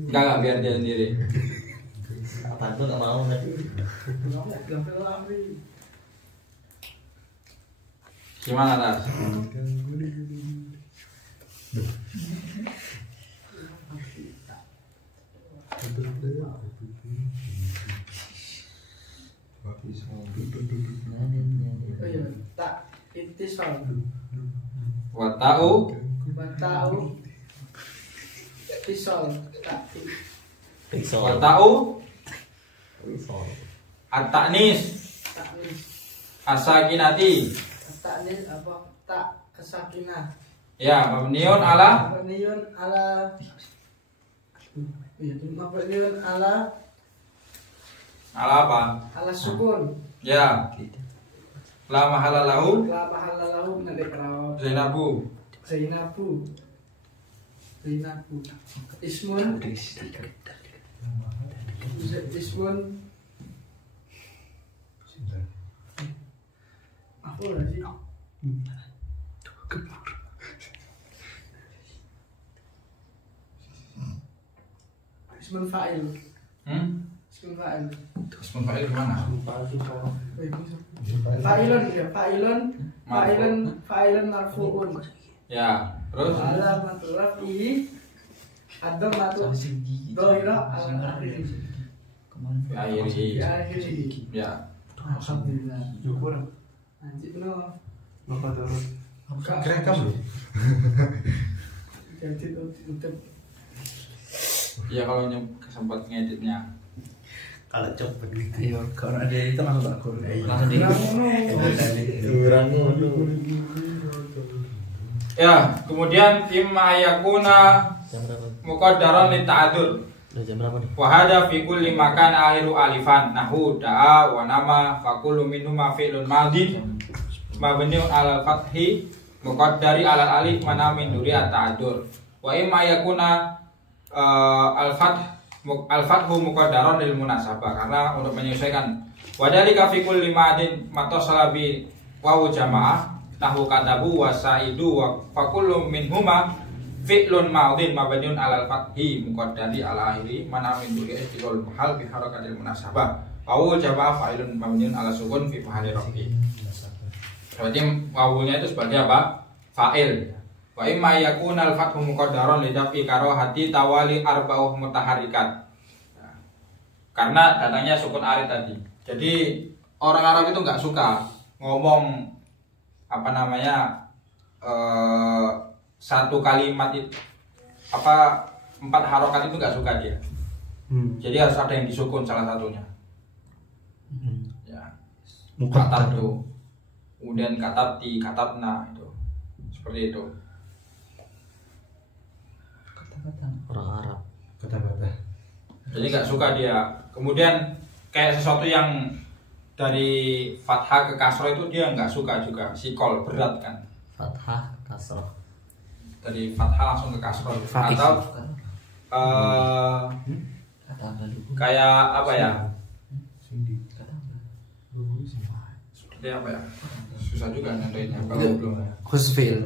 Enggak biar dia sendiri. Apaan tuh gak mau nanti. Gimana Tas? Oh iya, tak itisal Wa ta'u batau itisal tak Pixel. wa ta'u at-ta'nis taknis as-sakinati. taknis apa tak kesakinah Ya, mabniun ala mabniun ala iya mabniun ala apa? ala sukun Ya. La mahala lahu la mahalla lahu min al-i'rab Zainabu. Zainabu ismun apa lagi ismun fa'il ismun fa'il Ismun fa'il gimana? fa'ilun marfu'un Ya, terus alamatul raf'ihi ad-dhammatu dhahira ala akhirih akhiri. ya akhirih Ya. alhamdulillah anjir no Keren kamu. jadi untuk Ya kalau sempat ngeditnya. Kalau cepet gitu. Iya, kalau ada itu langsung aku. Langsung di. Ya, kemudian imma yakuna Jam berapa? muqaddaran li ta'adzur. Udah jam berapa nih? Wa hada fi kulli makan akhiru alifan nahu da'a wa nama fa kullu minhuma fi'lun madin mabniun 'alal fathi muqaddari 'alal alif mana min duri at-ta'adzur. Wa imma yakuna al-fathu muqaddaran lil munasabah karena untuk menyesuaikan. Wa dzalika fi kulli madin matasala bi wawu jamaah nahu kadabu wa sa'idu wa fa kullu minhuma fi'lun madin mabniun 'alal fathi muqaddari 'ala akhiri mana min duri istiqlal mahal bi harakatil munasabah. Wawul jamaah fa'ilun mabniun ala sukun fi mahali rafi. Berarti wawulnya itu sebagai apa? Fa'il. Wa imma yakunal fathu muqaddaron li dafi karahati tawali arba'u mutaharikat. Nah, karena datangnya sukun arid tadi. Jadi orang Arab itu nggak suka ngomong apa namanya satu kalimat itu apa 4 harokat itu nggak suka dia. Jadi harus ada yang disukun salah satunya. Ya. Katabtu, kemudian katabti, katabna itu seperti itu. Orang Arab. Kata-kata. Jadi nggak suka dia. Kemudian kayak sesuatu yang dari fathah ke kasroh itu dia nggak suka juga. Sikol berat kan. Fathah kasroh. Dari fathah langsung ke kasroh. Atau kayak apa ya? Seperti apa ya? Susah juga nantinya kalau belum. Khusfil.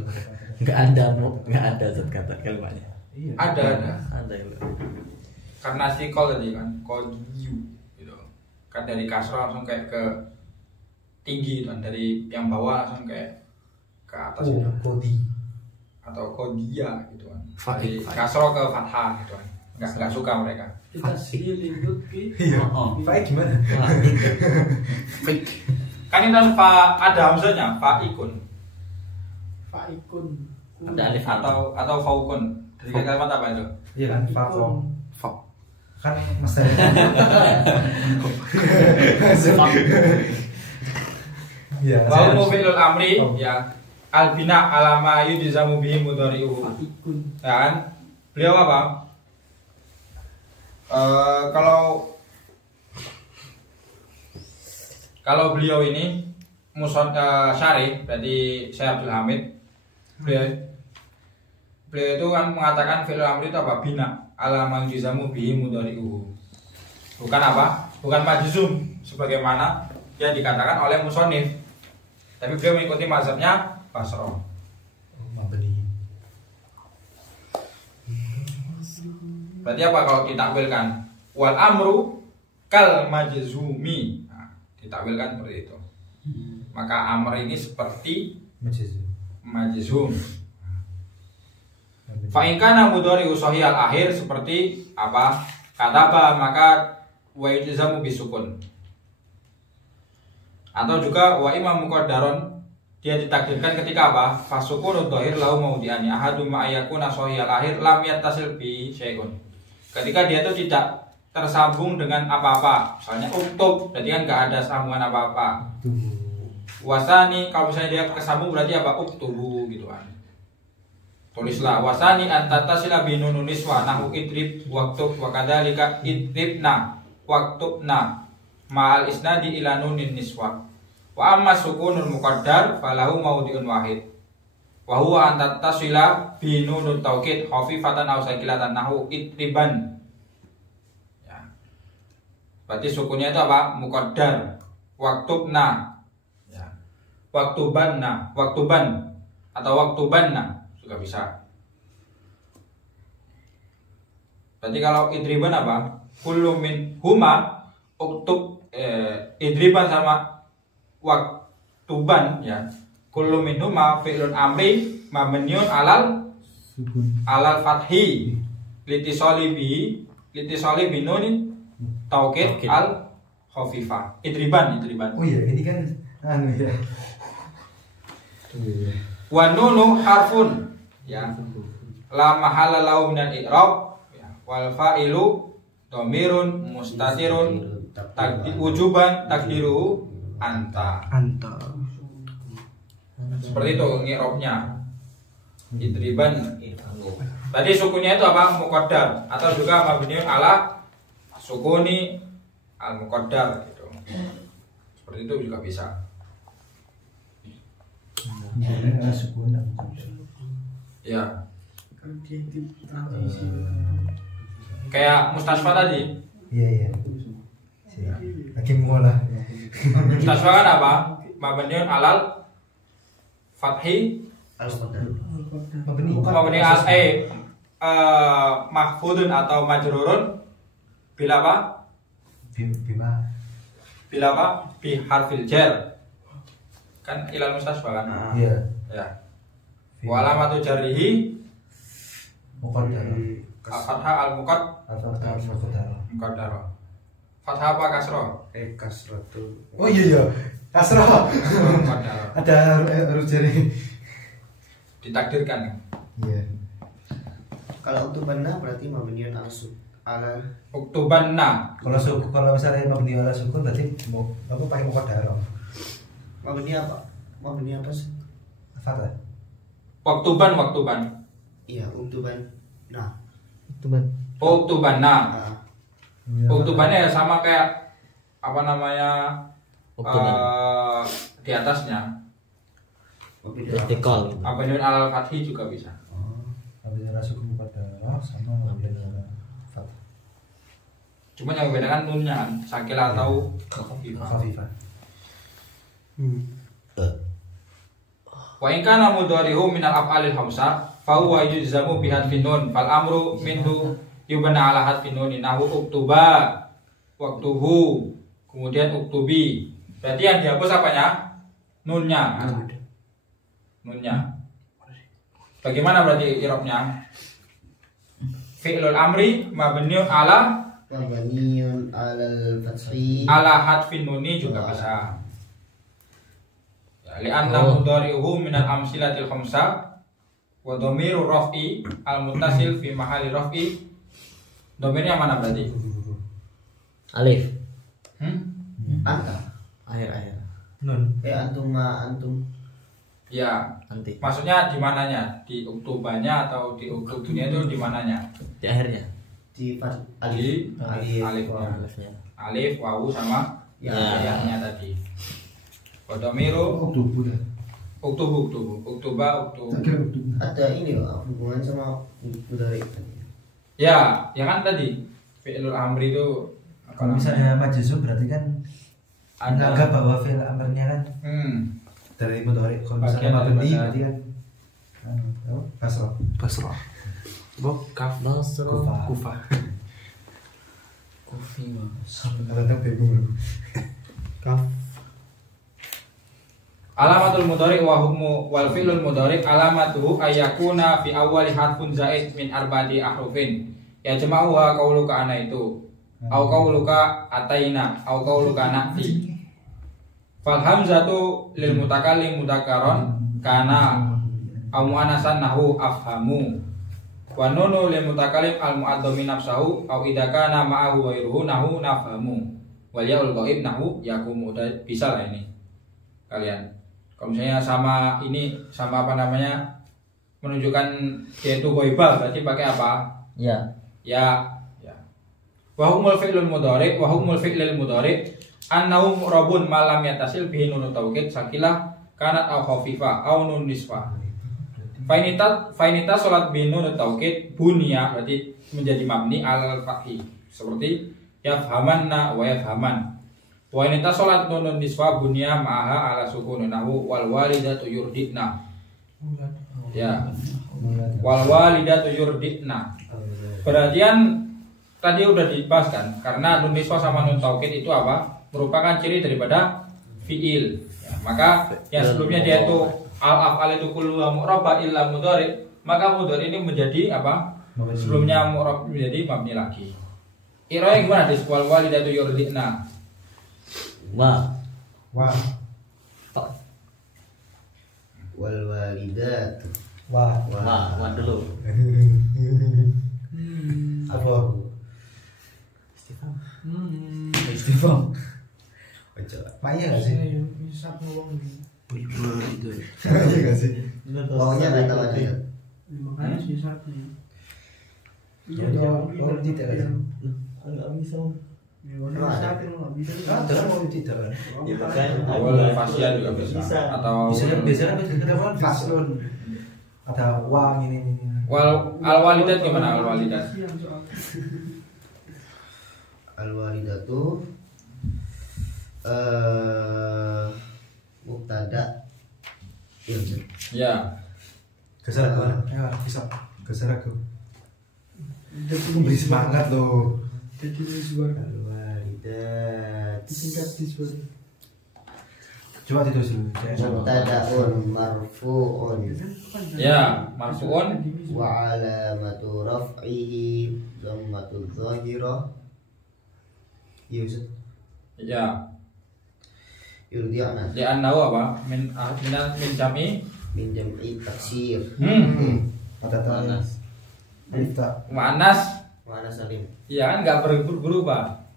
Nggak ada zat kata kalimatnya. Ada. Ya. Karena sikol tadi kan, kodiyu gitu. Kan dari kasroh langsung kayak ke tinggi kan, dari yang bawah langsung kayak ke atas gitu. Kodi. Atau kodia gitu kan. Dari Fa'il. kasroh ke fathah gitu kan. Nggak suka mereka. Kita silih Lutfi. Iya. Fa'il gimana? Fake. Kan ini kan ada hamzahnya, fa'ikun Fa'ikun. Ada alif atau faukun. Dari kalimat apa itu? Iya kan, Fa'kom. Fak. Kan masa. Iya. Wa mu'filul amri ya albina alama yujzamu bihi mudhari'uhu. Fa'ikun. Ya kan? Beliau apa? Kalau beliau ini syarih, berarti saya Abdul Hamid. Beliau itu kan mengatakan fi'il amri itu apa? Bina alama yujzamu bihi mudhari'uhu. Bukan apa? Bukan majzum sebagaimana yang dikatakan oleh musonif. Tapi beliau mengikuti mazhabnya Basroh. Berarti apa kalau ditakwilkan? Wal amru kal majzumi. Nah, ditakwilkan seperti itu. Maka amr ini seperti majzum. Fa in kana mudhari sahih al akhir seperti apa? Kataba maka wa yujzamu bisukun. Atau juga wa imam muqaddaron dia ditakdirkan ketika apa? Fasukun dhahir lau maudiani ahadum ma yakuna sahih al akhir lam yattasil bi syai'un. Ketika dia itu tidak tersambung dengan apa-apa, misalnya uktub, berarti kan nggak ada sambungan apa-apa. Wasani, kalau misalnya dia kesambung berarti apa? Uktubu gitu kan. Tulislah wasani antatasila binunun niswa nahu idrib waktub wa kadzalika idribna waktubna ma'al isnadi ila nunin niswa. Wa amma sukunul muqaddar falahu mawdi'un wahid. Wa huwa an tattasila bi nunut taukid khafifatan aw sakilatan nahu itriban. Ya. Berarti sukunnya itu apa? Muqaddar. Waktubna. Ya. Waktuban atau waktubanna juga bisa. Berarti kalau idriban apa? Kullu min huma uktub idriban sama waktuban ya. Kullu minhuma fi'lun amri mabniun alal fathi litisali binunin taukid al khafifah. Idriban. Oh iya, ini kan anu ya. Wa nunu harfun ya. La mahala lahu minal i'rab ya. Wal fa'ilu dhamirun mustatirun wujuban takdiruhu anta. Seperti itu ngi'robnya. Idriban. Tadi sukunnya itu apa? Muqaddar atau juga mabniun ala sukuni al muqaddar gitu. Seperti itu juga bisa. Ya. Kayak mustasfa tadi. Iya. Lagi mulai. Mustasfa kan apa? Mabniun alal fathi mabni al mahfudun atau majrurun bila apa? bila apa? Bi harfil jar. Kan ilal mustasbah kan? Iya. Ya. Wa alamatu jarrihi Muqaddar. fathah al-muqad Muqaddar. muqaddar. Fathah apa kasroh? Kasratul. Oh iya. Kasrah. Muqaddar. Ada harus jari. Ditakdirkan. Iya. Kalau untuk benar berarti mabniun ala Uktubanna. Kalau misalnya mabni ala sukun berarti apa pakai muqaddar. mabni apa? Mabni apa sih? Fathah. Waktuban. Iya, uktuban. Nah, Uktubanna. ah, Uktubannya ya sama kayak apa namanya? Uktuban. Di atasnya. mabni Vertikal. Mabniun alal fathi juga bisa. Mabni ala sukun muqaddar sama mabni ala fathah. Cuma yang membedakan nunnya kan, sakil atau khafifah. Khafifah. Wa in kana mudhari'u minal af'alil khamsah fa huwa yujzamu bi hadfin nun fal amru minhu yubna ala hadfin nun nahu uktuba waktubu kemudian uktubi. Berarti yang dihapus apanya? Nunnya. Nunnya. Bagaimana berarti i'rabnya? Fi'lul amri mabniun ala mabniun alal fathi hadfin nuni juga bisa. Li'anna mudhari'uhu minal amsilatil khamsah wa dhamiru raf'i al-muttasil fi mahalli raf'i. Dhamirnya mana berarti? Alif. anta. Akhir. Nun. Antum antum. Ya, Nanti. maksudnya di mananya? Di uktubanya atau di uktubunya itu di mananya? Di akhirnya. Di Di alif. alifnya. Alifnya. Alif, wawu sama Ya. ya-nya tadi. Wa dhamiru Uktubu. uktuba. Ada ini Pak, hubungan sama mudhari. Ya kan tadi fi'lul amri itu Kalau misalnya majzum berarti kan menganggap bahwa fi'il amrnya kan dari mudhari. Kalau misalnya Bagian mabni daripada- berarti kan kasrah. Basrah. Kaf. Basrah. Kufah. Kufi. Kadang bingung. Kaf. Alamatul mudhari wa hukmu wal fi'lul mudhari alamatuhu ayyakuna fi awwali harfun zaid min arba'ati ahrufin. Ya jama'uha qauluka ana itu. Au qauluka ataina au qauluka na'ti. Fal hamzatu lil mutakallim mudzakkararon kana au muannasan nahu afhamu. Wa nunu lil mutakallim al mu'adhdhami nafsahu au idza kana ma'ahu ghairuhu nahu nafhamu. Wal ya'ul ghaib nahu yakumu. Bisa lah ini. Kalian kalau misalnya sama ini sama apa namanya menunjukkan dia itu ghaibah berarti pakai apa? Ya. Ya. Wa hukmul fi'lil mudhari annahu mu'rabun ma lam yattasil bihi nun taukid sakilah kanat au khafifah au nun nisfah. Fainita salat bi nun taukid bunya berarti menjadi mabni al fathi seperti yafhamanna wa yafhaman. Wa inita salat nun nisfah bunya ma'aha ala sukun nahu wal walidatu yurdina. Ya. Wal walidatu yurdina. Perhatian tadi udah dibahas kan, karena nun niswah sama nun taukid itu apa? Merupakan ciri daripada fiil. Ya, maka yang sebelumnya dia itu al-af'al itu kulluha mu'rabah illa mudhari, maka mudhari ini menjadi apa? Sebelumnya mu'rab menjadi mabni lagi. I'rabnya gimana? Wal walidatu yurdina. Wa. Wah. Wal walidat. Wah. Wa dulu. Apa? Istifham. Payah gak sih? Itu. Payah gak sih? Wawunya nggak tahu aja. Makanya sisatnya. Oh, tidak kan? Enggak bisa. Ada mau tidak kan? Awal fasian juga bisa. Atau Biasanya apa? Faslun. Ada wang ini. al walidat gimana al walidat? Al walidatu mubtada ilmu. Ya. Geser aku. Ya, bisa. Geser aku. Beri semangat loh. Jadi ini suara. Al walidat. Coba ditulis dulu. Mubtada'un marfu'un Ya, marfu'un wa alamatu raf'ihi dhammatul zahirah. Iya Ustaz. ya Yurdi'na di annahu apa min jami min jam'i taksir. Mata tanas. Alif ta. muannas Wa ana salim. ya kan nggak berubah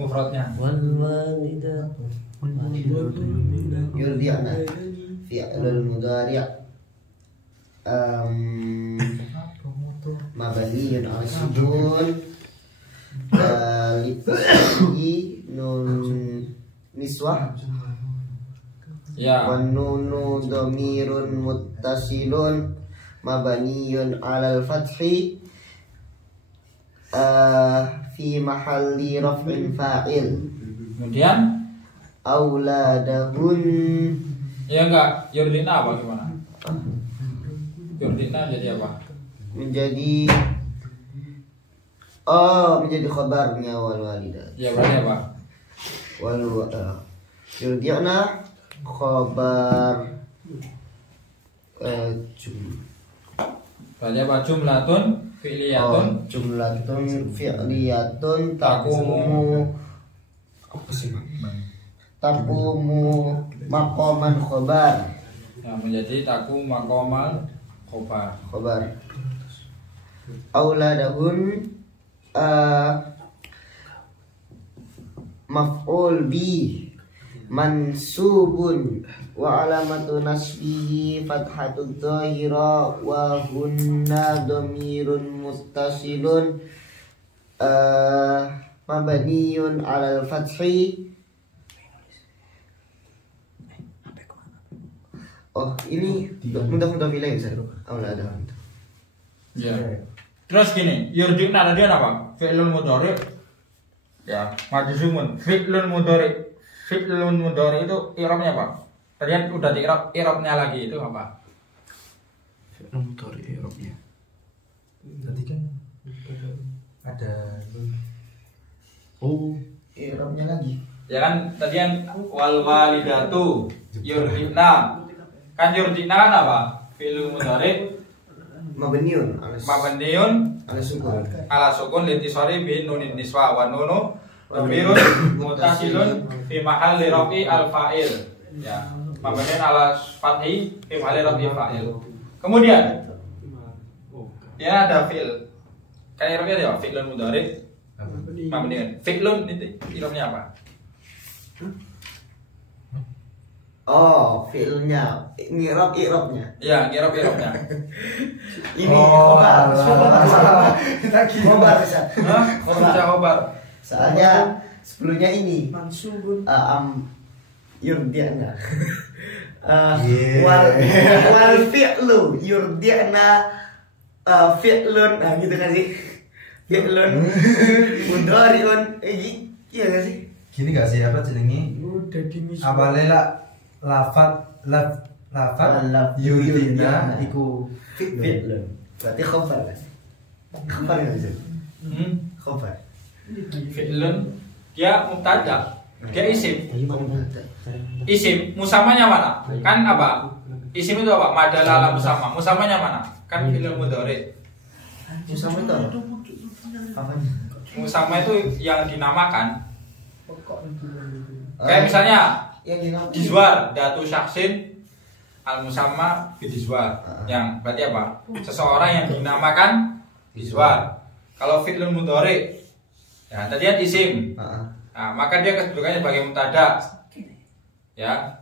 mufradnya. Wal walidatu Yurdi'na fi'lul mudhari' mabniyun 'ala sukun lit'i nun niswah Ya, wa nunu dhamirun muttasilun mabniyun 'alal fathi fi mahalli raf'in fa'il. kemudian Auladahun ya enggak yurdina apa gimana? Yurdina jadi apa? menjadi menjadi khabarnya wal walidat. Ya berarti apa? Wal yurdi'na khabar Berarti apa? Jumlatun fi'liyatun jumlatun fi'liyatun taqumu maqaman khabar. ya, menjadi taku makomal khobar. Auladahun maf'ul bi mansubun wa alamatu nasbihi fathatul dhahira wa hunna dhamirun muttasilun mabniyun 'alal fathi. Oh, ini mudah-mudah pilih ya, Ustaz. Auladahun. Ya. Terus gini, yurdina tadi apa? Fi'lun mudhari. Ya, majzumun. Fi'lun mudhari. Fi'lun mudhari itu i'rabnya apa? Tadi kan udah di i'rabnya lagi itu apa? Fi'il mudhari i'rabnya. Tadi kan ada I'rabnya lagi. Ya kan tadi kan wal walidatu yurdina. Kan yurdina kan apa? Fi'lun mudhari Mabniun mabniun ala sukun litisari bi nunin niswa wa nunu dhamirun muttasilun fi mahalli rafi al fa'il. Ya, mabniun ala fathi fi mahalli rafi fa'il. Kemudian ya ada fi'il. Kan i'rabnya apa? Fi'lun mudhari mabniun. Fi'lun itu i'rabnya apa? Oh, fi'ilnya, i'rabnya. Ya, i'rabnya. Ini khobar. Khobar, Ustaz. Hah? Maksudnya khobar. Soalnya sebelumnya ini Mansubun. yurdi'na. Wal fi'lu yurdi'na fi'lun, nah gitu kan sih. Fi'lun mudhari'un, iya kan sih? gini gak sih apa jenenge? Udah dimis. Awalnya lafat yurdina iku Fi'lun. Berarti khobar kan? Khobar kan sih? Khobar. Fi'lun dia mubtada, dia isim. Isim musamanya mana? Kan apa? Isim itu apa? Madala ala musama. Musamanya mana? Kan fi'lun mudhari. Musama itu apa? Musama itu yang dinamakan. Kayak misalnya yang dinamakan dizwar datu syaksin al musamma bidizwar. Yang berarti apa? Seseorang yang dinamakan dizwar. Kalau fi'lun mudhari ya tadi kan isim. Nah, maka dia kedudukannya sebagai mubtada. Ya.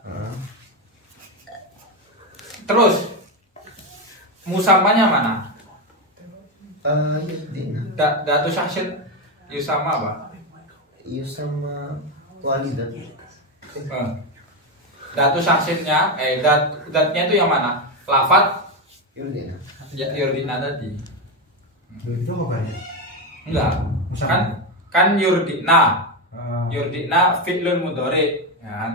Terus musamanya mana? yurdina. Datu syaksin yusama apa? Yusama walidat. Datu syaksinnya datnya itu yang mana? Lafat Yurdina. yurdina tadi. itu kabarnya Enggak. Kan yurdina. Yurdina fi'lun mudhari, ya kan?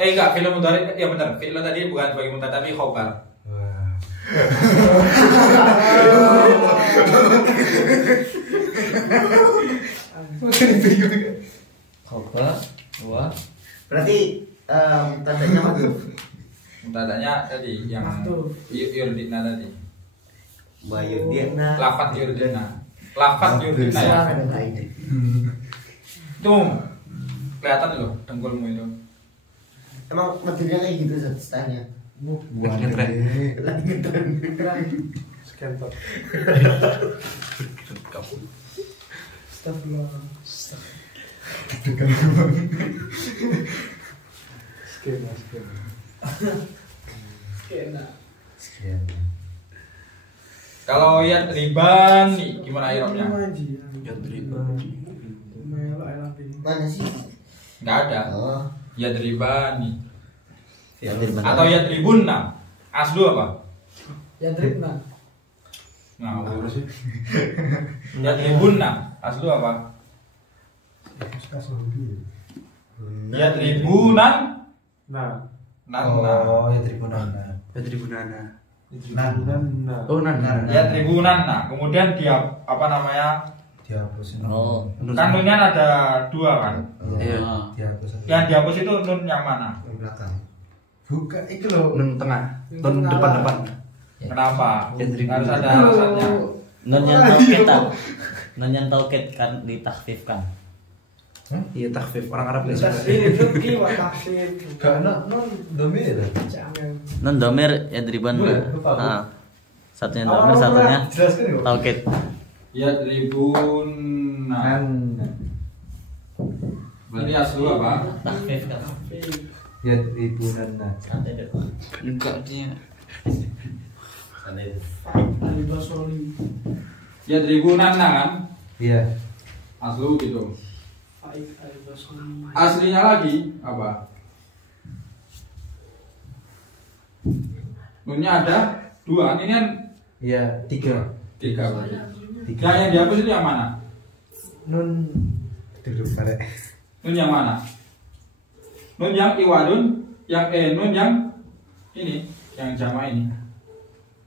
Enggak, fi'lun mudhari ya benar. Fi'lun tadi bukan sebagai mubtada tapi khobar. Khobar wa Berarti tandanya mahdhuf. Tandanya tadi yang yurdina tadi. Wa yurdina. Lafat yurdina. Lafat yurdina ya. Tuh. Kelihatan loh dengkulmu itu. Emang materialnya kayak gitu stylenya. Buang Skentot. Astagfirullah. Skena. Kalau ya riban nih gimana irobnya? Mana sih? Nggak ada. Oh. Ya riban nih. Ya, Atau ya tribunna. Aslu apa? Ya tripna. Ngawur sih. Ya tribunna. Aslu apa? Ya tribunan. Nah. Oh, ya tribunana. Ya tribunana. Nah, Oh, nan. Ya tribunan. Nah, kemudian dia apa namanya? dihapusin. Oh. Kan nunnya ada dua kan? Iya. Dihapus. Yang dihapus itu nun yang mana? Di belakang. Bukan itu loh. Nun tengah. Nun depan. Kenapa? Ya tribun. Harus ada alasannya. Nun yang tauqid tak? Nun yang tauqid kan ditakhfifkan. Iya takhfif orang Arab biasa. Tasfir itu wa tahsin. Karena non domir ya. Jangan. Nun domir ya driban. Lupa. Nah. Satunya domir, satunya Jelaskan ya. tauqid. Ya tribunna. Berarti aslu apa? Takhfif kan. Ya tribunana. Santai deh. Enggak dia. Ali Basori. Ya tribunan kan? Iya. Aslu gitu. Faik Ali Basori. Aslinya lagi apa? Nunnya ada dua. Ini kan Iya, tiga. tiga berarti. Tiga. Yang dihapus itu yang mana? Nun duduk pada. Nun yang mana? Nun yang iwadun, yang nun yang ini, yang jama ini.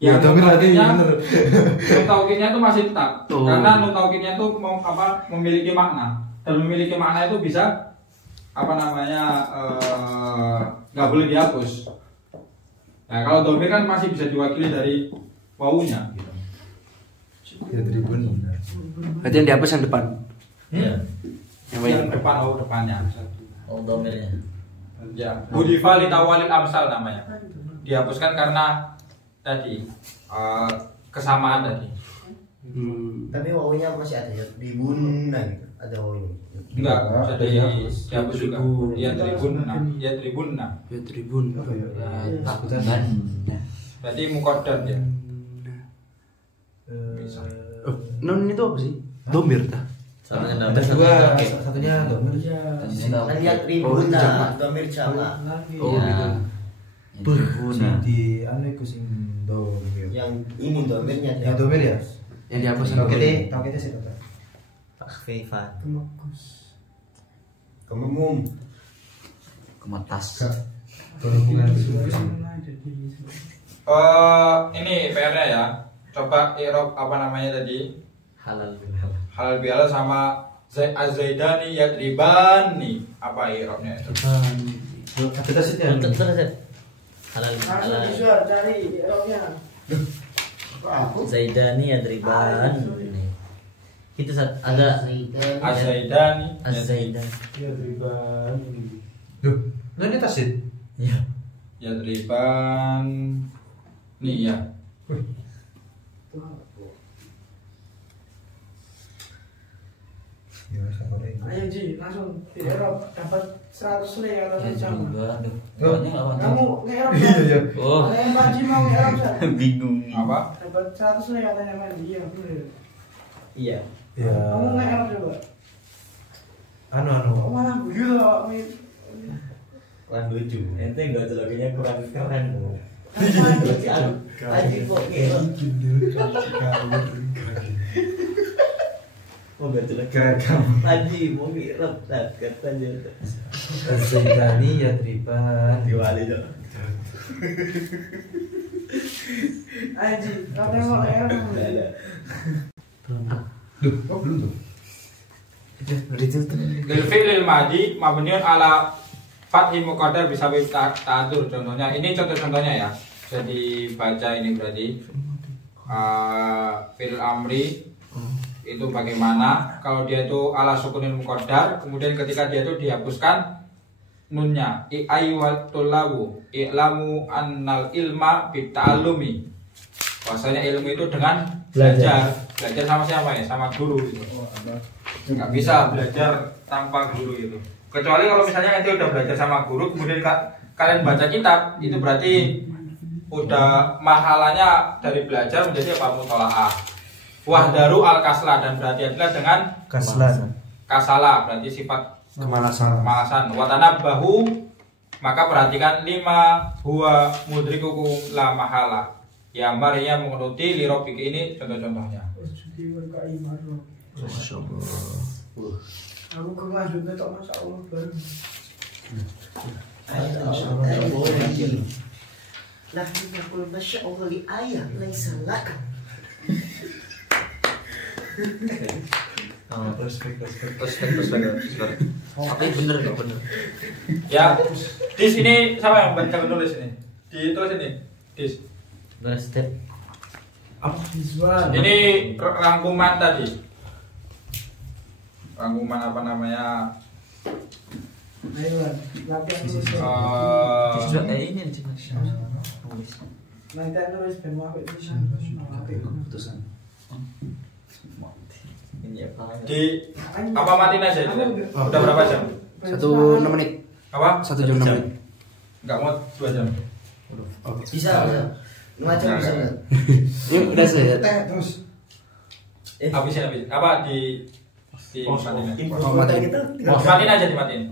Ya, Yang domir lagi nun bener. taukidnya itu masih tetap. Oh. Karena nun taukidnya itu memiliki makna. Dan memiliki makna itu bisa apa namanya nggak boleh dihapus. Nah kalau domir kan masih bisa diwakili dari wawunya. Gitu. Ya tribunana. Berarti yang dihapus yang depan. Iya. Yang depan depannya. Oh domirnya. Ya, Budifa litawalil amsal namanya. Dihapuskan karena tadi kesamaan tadi. Tapi wawunya masih ada ya tribunna gitu. Ada wawunya. Enggak, bisa dihapus. dihapus juga. Ya tribunna, ya tribunna. Ya tribun. Takutan. Berarti muqaddam ya. Bisa. Oh, nun itu apa sih? Domir tah. Satunya Ada domir. dua, Oke. satunya domir. Kan ya tribunna, domir jama. Oh gitu. Di anu iku sing domir. Yang ini domirnya Ya domir ya. Yang dihapus yang domir. Tokete sih kata. takhfifan. Kemekus. Kememum. Kemetas. Berhubungan Ini PR-nya ya. Coba i'rab apa namanya tadi? Halal. Halal bihalal sama Az-Zaidani yadribani. Apa i'rabnya itu? ada tasnya. Terus ya. Halal. Langsung Halal. bisa cari irobnya. Zaidani ya driban. Itu ada Az-Zaidani Az-Zaidan. Ya riban. Duh, ini tasid. Iya. yadriban. Nih ya. Ya, sakorin. Ayo Ji, langsung di Eropa dapat 100 nih atau Ya sama. juga. Aduh. Banyak enggak banyak. Kamu ke Eropa? Iya, iya. Oh, Ada yang Panji mau ke Eropa? bingung. Apa? Dapat 100 nih katanya Panji. Iya, bener. Iya. Ya. Kamu nge Eropa coba. Anu. Oh, mana begitu loh. Kurang lucu. Ente enggak jelakinya kurang keren. Aji kok gitu. Oh, enggak jelek. Gagal. Haji mau ngirit katanya. Az-Zaidani yadriban. Diwali dong. Aji, katanya mau ke Eropa. Enggak ada. Duh, kok belum tuh? Lil fi'lil madhi mabniun ala fathi muqaddar bisa ta'adzur. Contohnya ini contoh-contohnya ya. Jadi baca ini berarti fil amri itu bagaimana kalau dia itu ala sukunin muqaddar, kemudian ketika dia itu dihapuskan nunnya, ayyuhal tullabu i'lamu annal ilma bita'allumi. Bahwasanya ilmu itu dengan belajar sama siapa ya? Sama guru gitu. Nggak bisa belajar tanpa guru itu. Kecuali kalau misalnya nanti udah belajar sama guru, kemudian kalian baca kitab, itu berarti udah mahalanya dari belajar menjadi apa? Mutolaah. Wahdaru al kasla, dan berhati-hatilah dengan kasala, berarti sifat kemalasan. Watanabahu, maka perhatikan lima huwa mudrikukum la mahala. Ya Maria menguruti lirobik ini contoh-contohnya. Aku kelanjutnya tak masa Allah baru. Lah ini aku masya Allah li ayat laisa laka. Terus tapi bener nggak bener? Ya, di sini siapa yang baca menulis ini? Ditulis ini, dis. Step. Ini rangkuman tadi. Rangkuman apa namanya? Ayo, latihan terus. Ini Nanti nulis bemo aku itu Putusan. Di apa matiin aja itu? Udah berapa jam? 1 menit. Apa? 1 jam 6 menit. Enggak mau 2 jam. Bisa. Macam bisa. Yuk udah selesai. Terus. Habisin. Apa di matiin aja? Matiin. Matiin aja, dimatiin.